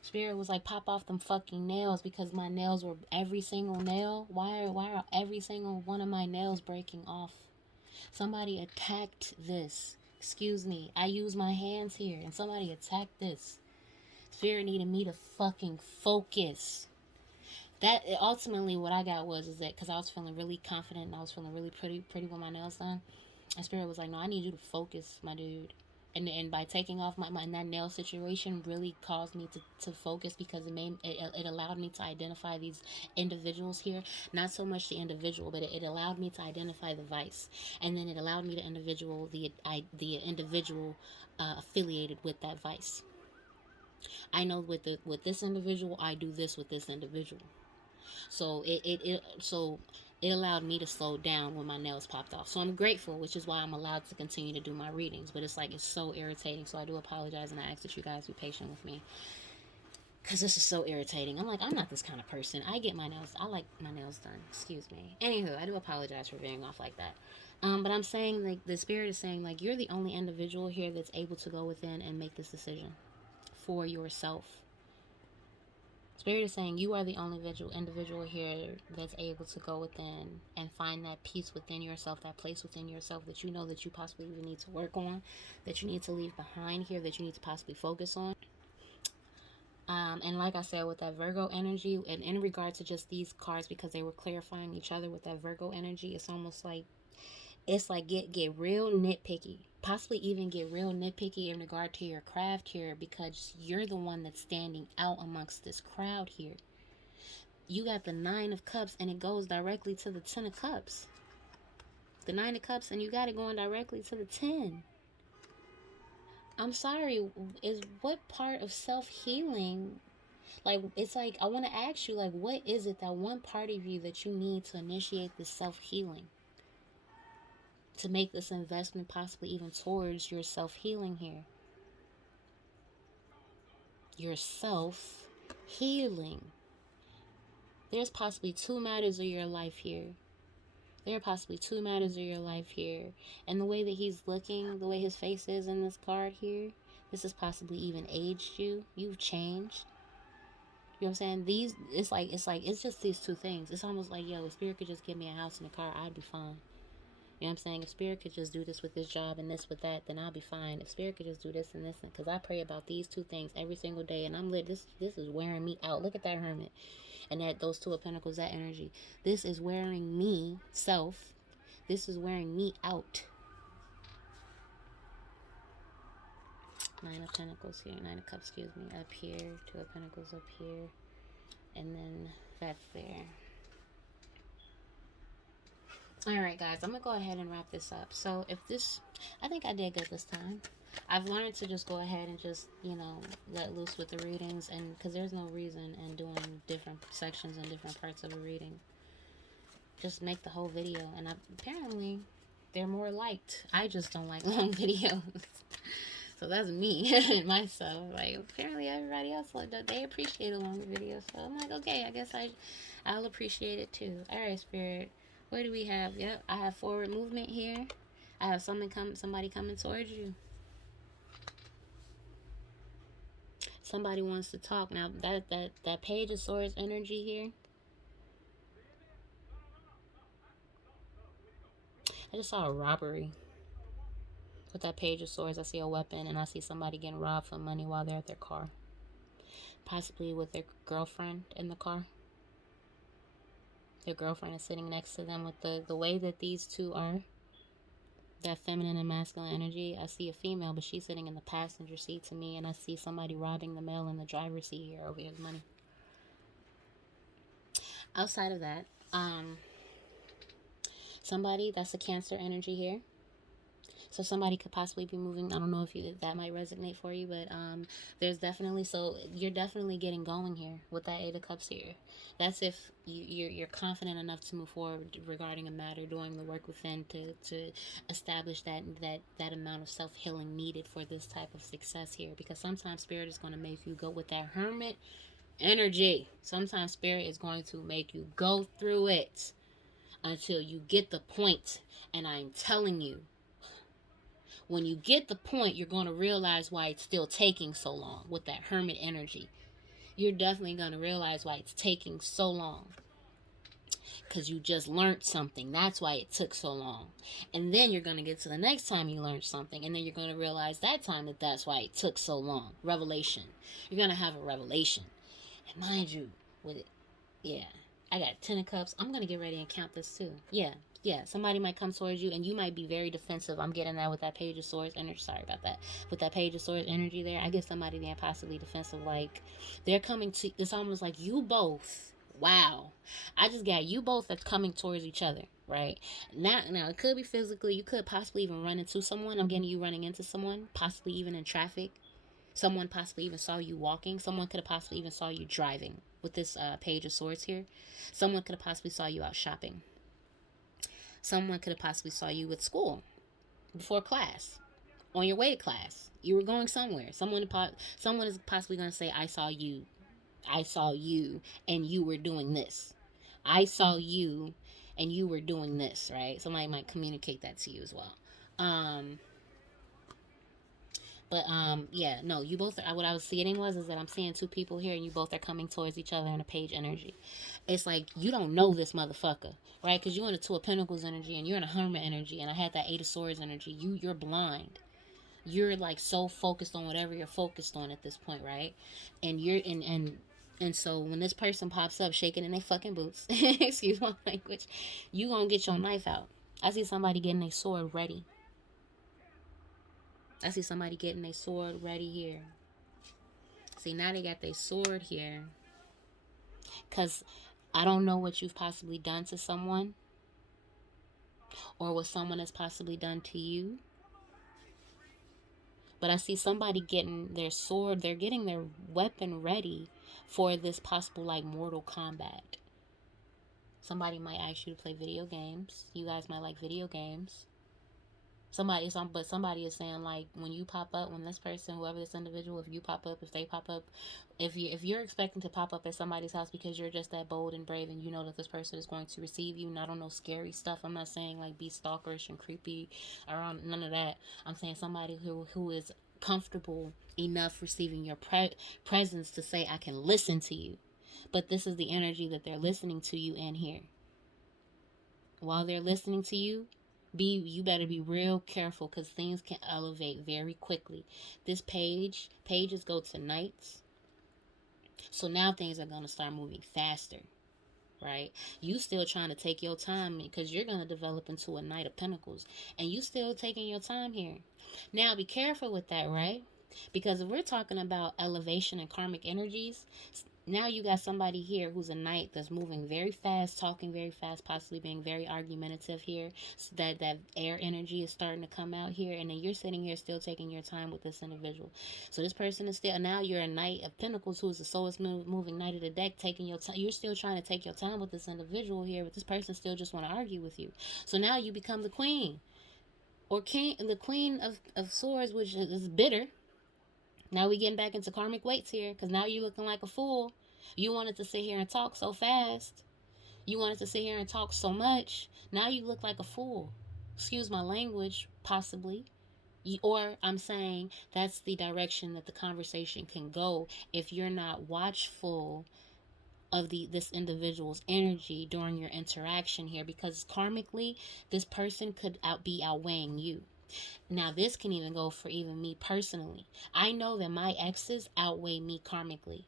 Spirit was like, pop off them fucking nails, because my nails were every single nail. Why are every single one of my nails breaking off? Somebody attacked this. Excuse me. I use my hands here, and somebody attacked this. Spirit needed me to fucking focus. That ultimately what I got was that because I was feeling really confident and I was feeling really pretty with my nails done. And Spirit was like, no, I need you to focus, my dude. And by taking off my that nail situation really caused me to focus, because it allowed me to identify these individuals here. Not so much the individual, but it allowed me to identify the vice, and then it allowed me to the individual affiliated with that vice. I know with this individual, I do this with this individual. So it allowed me to slow down when my nails popped off. So I'm grateful, which is why I'm allowed to continue to do my readings. But it's like, it's so irritating. So I do apologize, and I ask that you guys be patient with me, because this is so irritating. I'm like, I'm not this kind of person. I like my nails done. Excuse me. Anywho, I do apologize for being off like that. But I'm saying, like, the Spirit is saying, like, you're the only individual here that's able to go within and make this decision for yourself. Spirit is saying you are the only individual here that's able to go within and find that peace within yourself, that place within yourself that you know that you possibly even need to work on, that you need to leave behind here, that you need to possibly focus on. And like I said, with that Virgo energy, and in regard to just these cards, because they were clarifying each other with that Virgo energy, it's almost like, it's like get real nitpicky. Possibly even get real nitpicky in regard to your craft here, because you're the one that's standing out amongst this crowd here. You got the 9 of Cups, and it goes directly to the 10 of Cups. The 9 of Cups, and you got it going directly to the 10. I'm sorry, is what part of self-healing Like, it's like, I want to ask you, like, what is it, that one part of you that you need to initiate this self-healing? To make this investment possibly even towards your self-healing here. Your self-healing. There's possibly 2 matters of your life here. There are possibly 2 matters of your life here. And the way that he's looking, the way his face is in this card here, this has possibly even aged you. You've changed. You know what I'm saying? These, it's just these 2 things. It's almost like, yo, if Spirit could just give me a house and a car, I'd be fine. You know what I'm saying? If Spirit could just do this with this job and this with that, then I'll be fine. If Spirit could just do this and this, because I pray about these 2 things every single day, and I'm lit. This is wearing me out. Look at that Hermit, and that those 2 of Pentacles, that energy. This is wearing me self. This is wearing me out. 9 of Pentacles here, 9 of Cups, excuse me, up here, 2 of Pentacles up here, and then that's there. Alright guys, I'm going to go ahead and wrap this up. So if this, I think I did good this time. I've learned to just go ahead and just, you know, let loose with the readings, and because there's no reason in doing different sections and different parts of a reading. Just make the whole video, and apparently they're more liked. I just don't like long videos. So that's me and myself. Like, apparently everybody else, like, they appreciate a long video. So I'm like, okay, I guess I'll appreciate it too. Alright, Spirit. Where do we have? Yep, I have forward movement here. I have somebody coming towards you. Somebody wants to talk. Now, that Page of Swords energy here. I just saw a robbery. With that Page of Swords, I see a weapon, and I see somebody getting robbed for money while they're at their car. Possibly with their girlfriend in the car. Their girlfriend is sitting next to them. With the way that these 2 are, that feminine and masculine energy, I see a female, but she's sitting in the passenger seat to me, and I see somebody robbing the male in the driver's seat here over his money. Outside of that, somebody, that's a Cancer energy here. So somebody could possibly be moving. I don't know if that might resonate for you, but there's definitely, so you're definitely getting going here with that 8 of Cups here. That's if you're confident enough to move forward regarding a matter, doing the work within to establish that amount of self-healing needed for this type of success here. Because sometimes Spirit is going to make you go with that Hermit energy. Sometimes Spirit is going to make you go through it until you get the point. And I'm telling you, when you get the point, you're going to realize why it's still taking so long with that Hermit energy. You're definitely going to realize why it's taking so long. Because you just learned something. That's why it took so long. And then you're going to get to the next time you learned something. And then you're going to realize that time that's why it took so long. Revelation. You're going to have a revelation. And mind you, with it, yeah. I got 10 of Cups. I'm going to get ready and count this too. Yeah, somebody might come towards you, and you might be very defensive. I'm getting that with that Page of Swords energy. Sorry about that. With that Page of Swords energy there, I get somebody being possibly defensive. Like, they're coming to, it's almost like you both, wow. I just got you both that's coming towards each other, right? Now, it could be physically. You could possibly even run into someone. I'm getting you running into someone, possibly even in traffic. Someone possibly even saw you walking. Someone could have possibly even saw you driving with this Page of Swords here. Someone could have possibly saw you out shopping. Someone could have possibly saw you at school before class, on your way to class. You were going somewhere. Someone is possibly going to say, I saw you, and you were doing this. I saw you, and you were doing this, right? Somebody might communicate that to you as well. Yeah, no, you both are, what I was seeing is that I'm seeing 2 people here, and you both are coming towards each other in a Page energy. It's like, you don't know this motherfucker, right? Because you're in a 2 of Pentacles energy, and you're in a Hermit energy, and I had that 8 of Swords energy. You're blind. You're like so focused on whatever you're focused on at this point, right? And you're and so when this person pops up shaking in their fucking boots, excuse my language, you gonna get your knife out. I see somebody getting their sword ready. I see somebody getting their sword ready here. See, now they got their sword here. Because I don't know what you've possibly done to someone. Or what someone has possibly done to you. But I see somebody getting their sword. They're getting their weapon ready. for this possible like mortal combat. Somebody might ask you to play video games. You guys might like video games. Somebody is saying, like, when you pop up, when this person, whoever this individual, if you pop up, if they pop up, if you're expecting to pop up at somebody's house because you're just that bold and brave and you know that this person is going to receive you, not on no scary stuff. I'm not saying like be stalkerish and creepy around, none of that. I'm saying somebody who is comfortable enough receiving your presence to say, I can listen to you. But this is the energy that they're listening to you in here. While they're listening to you, you better be real careful, because things can elevate very quickly. This pages go to knights, so now things are going to start moving faster, right? You still trying to take your time because you're going to develop into a Knight of Pentacles, and you still taking your time here. Now be careful with that, right? Because if we're talking about elevation and karmic energies, now you got somebody here who's a knight that's moving very fast, talking very fast, possibly being very argumentative here. So that air energy is starting to come out here, and then you're sitting here still taking your time with this individual. So this person is still, now you're a Knight of Pentacles who's the slowest moving knight of the deck, taking your time. You're still trying to take your time with this individual here, but this person still just want to argue with you. So now you become the queen or king, the queen of swords, which is bitter. Now we getting back into karmic weights here, because now you're looking like a fool. You wanted to sit here and talk so fast. You wanted to sit here and talk so much. Now you look like a fool. Excuse my language, possibly. Or I'm saying that's the direction that the conversation can go if you're not watchful of this individual's energy during your interaction here, because karmically this person could be outweighing you. Now this can even go for even me personally. I know that my exes outweigh me karmically.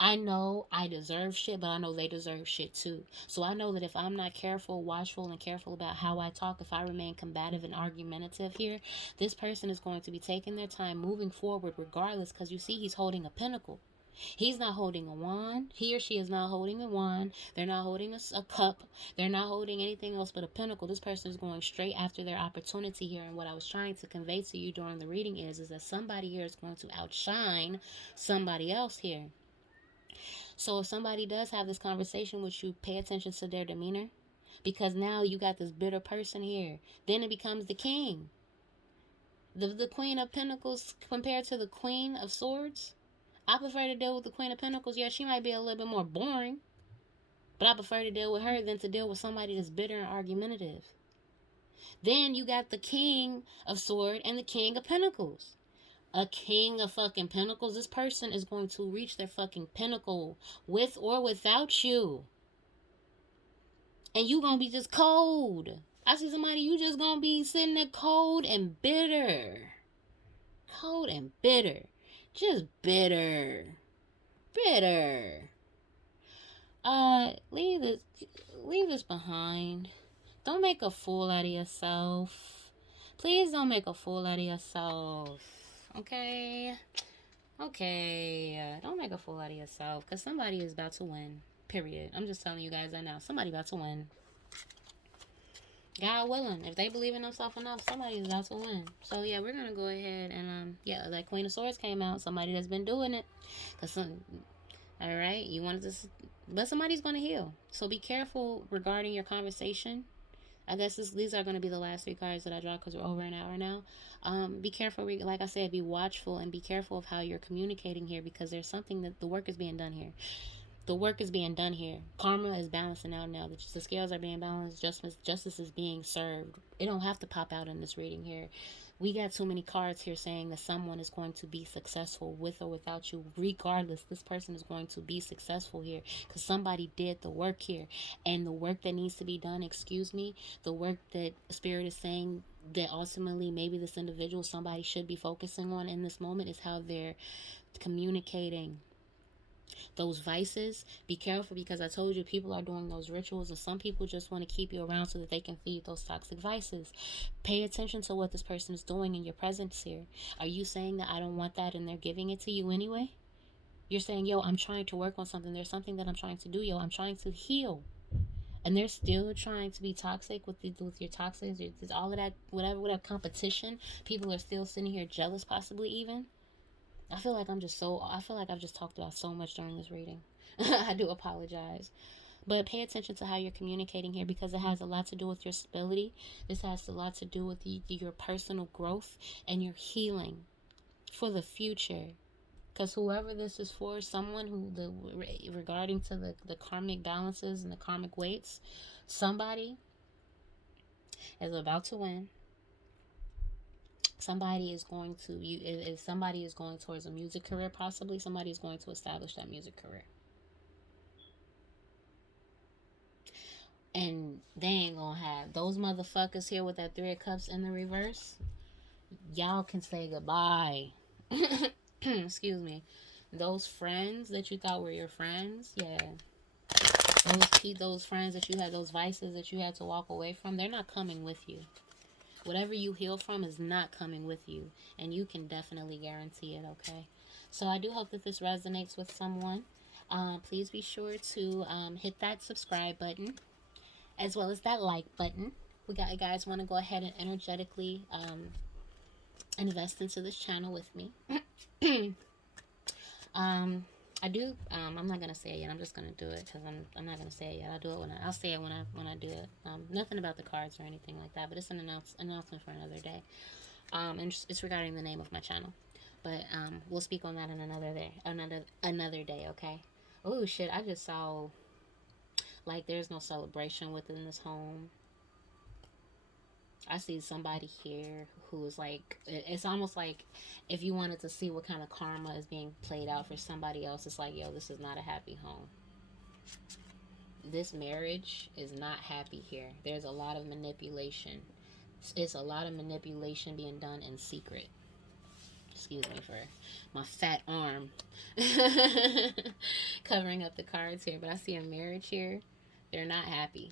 I know I deserve shit, but I know they deserve shit too. So I know that if I'm not careful, watchful, and careful about how I talk, if I remain combative and argumentative here, this person is going to be taking their time moving forward regardless, because you see he's holding a pentacle. He's not holding a wand. He or she is not holding a wand. They're not holding a cup. They're not holding anything else but a pentacle. This person is going straight after their opportunity here. And what I was trying to convey to you during the reading is that somebody here is going to outshine somebody else here. So if somebody does have this conversation with you, pay attention to their demeanor, because now you got this bitter person here. Then it becomes the king. The Queen of Pentacles compared to the Queen of Swords. I prefer to deal with the Queen of Pentacles. Yeah, she might be a little bit more boring, but I prefer to deal with her than to deal with somebody that's bitter and argumentative. Then you got the King of Swords and the King of Pentacles. A king of fucking pentacles. This person is going to reach their fucking pinnacle with or without you. And you gonna be just cold. I see somebody, you just gonna be sitting there cold and bitter. Cold and bitter. Just bitter. Bitter. Leave this behind. Don't make a fool out of yourself. Please don't make a fool out of yourself. Okay? Don't make a fool out of yourself, because somebody is about to win. Period. I'm just telling you guys that now. Somebody about to win. God willing. If they believe in themselves enough, somebody is about to win. So, yeah, we're going to go ahead and, that Queen of Swords came out. Somebody that's been doing it. Alright? You wanted to... But somebody's going to heal. So, be careful regarding your conversation. I guess these are going to be the last 3 cards that I draw, because we're over an hour now. Be careful, like I said, be watchful and be careful of how you're communicating here, because there's something that the work is being done here. The work is being done here. Karma is balancing out now. The scales are being balanced. Justice is being served. It don't have to pop out in this reading here. We got too many cards here saying that someone is going to be successful with or without you. Regardless, this person is going to be successful here, because somebody did the work here. And the work that needs to be done, the work that Spirit is saying that ultimately maybe this individual, somebody should be focusing on in this moment, is how they're communicating those vices. Be careful, because I told you people are doing those rituals, and some people just want to keep you around so that they can feed those toxic vices. Pay attention to what this person is doing in your presence here. Are you saying that I don't want that and they're giving it to you anyway? You're saying, yo, I'm trying to work on something. There's something that I'm trying to do. Yo, I'm trying to heal. And they're still trying to be toxic with your toxins, all of that, whatever competition. People are still sitting here jealous, possibly even. I feel like I feel like I've just talked about so much during this reading. I do apologize. But pay attention to how you're communicating here, because it has a lot to do with your stability. This has a lot to do with your personal growth and your healing for the future. Because whoever this is for, someone regarding to the karmic balances and the karmic weights, somebody is about to win. Somebody is going to, if somebody is going towards a music career, possibly somebody is going to establish that music career. And they ain't gonna have those motherfuckers here with that 3 of Cups in the reverse. Y'all can say goodbye. Excuse me. Those friends that you thought were your friends, yeah. Those friends that you had, those vices that you had to walk away from, they're not coming with you. Whatever you heal from is not coming with you. And you can definitely guarantee it, okay? So I do hope that this resonates with someone. Please be sure to hit that subscribe button, as well as that like button. You guys want to go ahead and energetically invest into this channel with me. I do. I'm not gonna say it yet. I'm just gonna do it because I'm not gonna say it yet. I'll do it I'll say it when I do it. Nothing about the cards or anything like that, but it's an announcement for another day. And it's regarding the name of my channel, but we'll speak on that in another day. Okay. Oh shit! I just saw, like, there's no celebration within this home. I see somebody here who is like, it's almost like if you wanted to see what kind of karma is being played out for somebody else, it's like, yo, this is not a happy home. This marriage is not happy here. There's a lot of manipulation. It's a lot of manipulation being done in secret. Excuse me for my fat arm covering up the cards here, but I see a marriage here. They're not happy.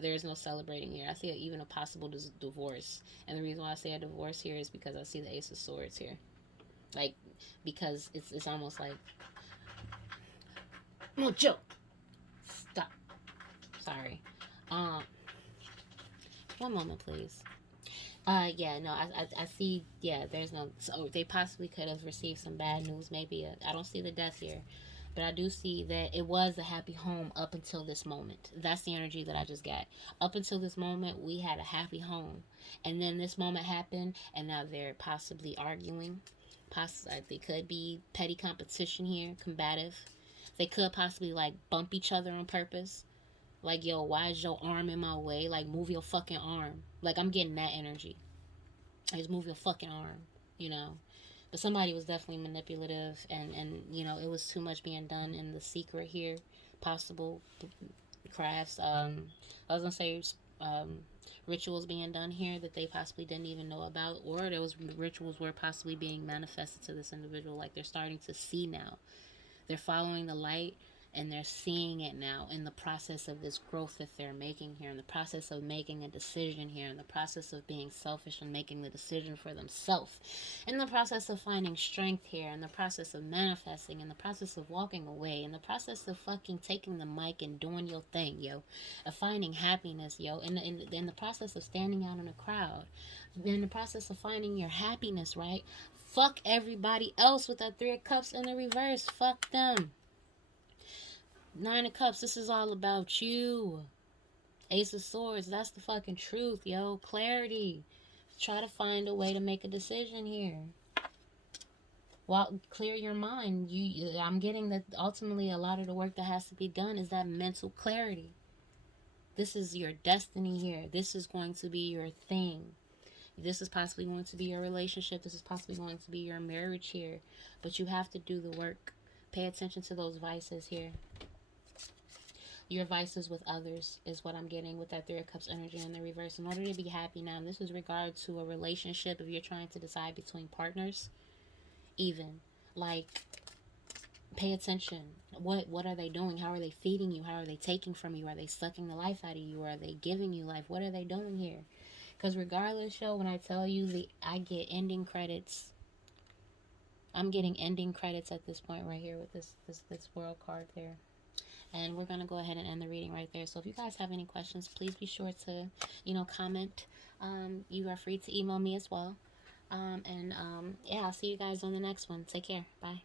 There's no celebrating here. I see even a possible divorce. And the reason why I say a divorce here is because I see the Ace of Swords here. Like, because it's almost like, no joke. Stop. Sorry. One moment, please. Yeah, no, I see, yeah, there's no, so they possibly could have received some bad news, maybe. I don't see the death here. But I do see that it was a happy home up until this moment. That's the energy that I just got. Up until this moment, we had a happy home. And then this moment happened, and now they're possibly arguing. They could be petty competition here, combative. They could possibly, like, bump each other on purpose. Like, yo, why is your arm in my way? Like, move your fucking arm. Like, I'm getting that energy. Just move your fucking arm, you know. But somebody was definitely manipulative, and you know, it was too much being done in the secret here. Possible crafts. I was gonna say rituals being done here that they possibly didn't even know about, or those rituals were possibly being manifested to this individual. Like, they're starting to see now. They're following the light, and they're seeing it now in the process of this growth that they're making here, in the process of making a decision here, in the process of being selfish and making the decision for themselves, in the process of finding strength here, in the process of manifesting, in the process of walking away, in the process of fucking taking the mic and doing your thing, yo, of finding happiness, yo, in the process of standing out in a crowd, in the process of finding your happiness, right? Fuck everybody else with that 3 of Cups in the reverse. Fuck them. 9 of Cups, this is all about you. Ace of Swords, that's the fucking truth, yo. Clarity. Try to find a way to make a decision here. Well, clear your mind. I'm getting that ultimately a lot of the work that has to be done is that mental clarity. This is your destiny here. This is going to be your thing. This is possibly going to be your relationship. This is possibly going to be your marriage here. But you have to do the work. Pay attention to those vices here. Your vices with others is what I'm getting with that 3 of Cups energy in the reverse. In order to be happy now, this is regard to a relationship. If you're trying to decide between partners, even, like, pay attention. What are they doing? How are they feeding you? How are they taking from you? Are they sucking the life out of you? Or are they giving you life? What are they doing here? Because regardless, yo, when I tell you I get ending credits. I'm getting ending credits at this point right here with this world card there. And we're going to go ahead and end the reading right there. So if you guys have any questions, please be sure to, comment. You are free to email me as well. Yeah, I'll see you guys on the next one. Take care. Bye.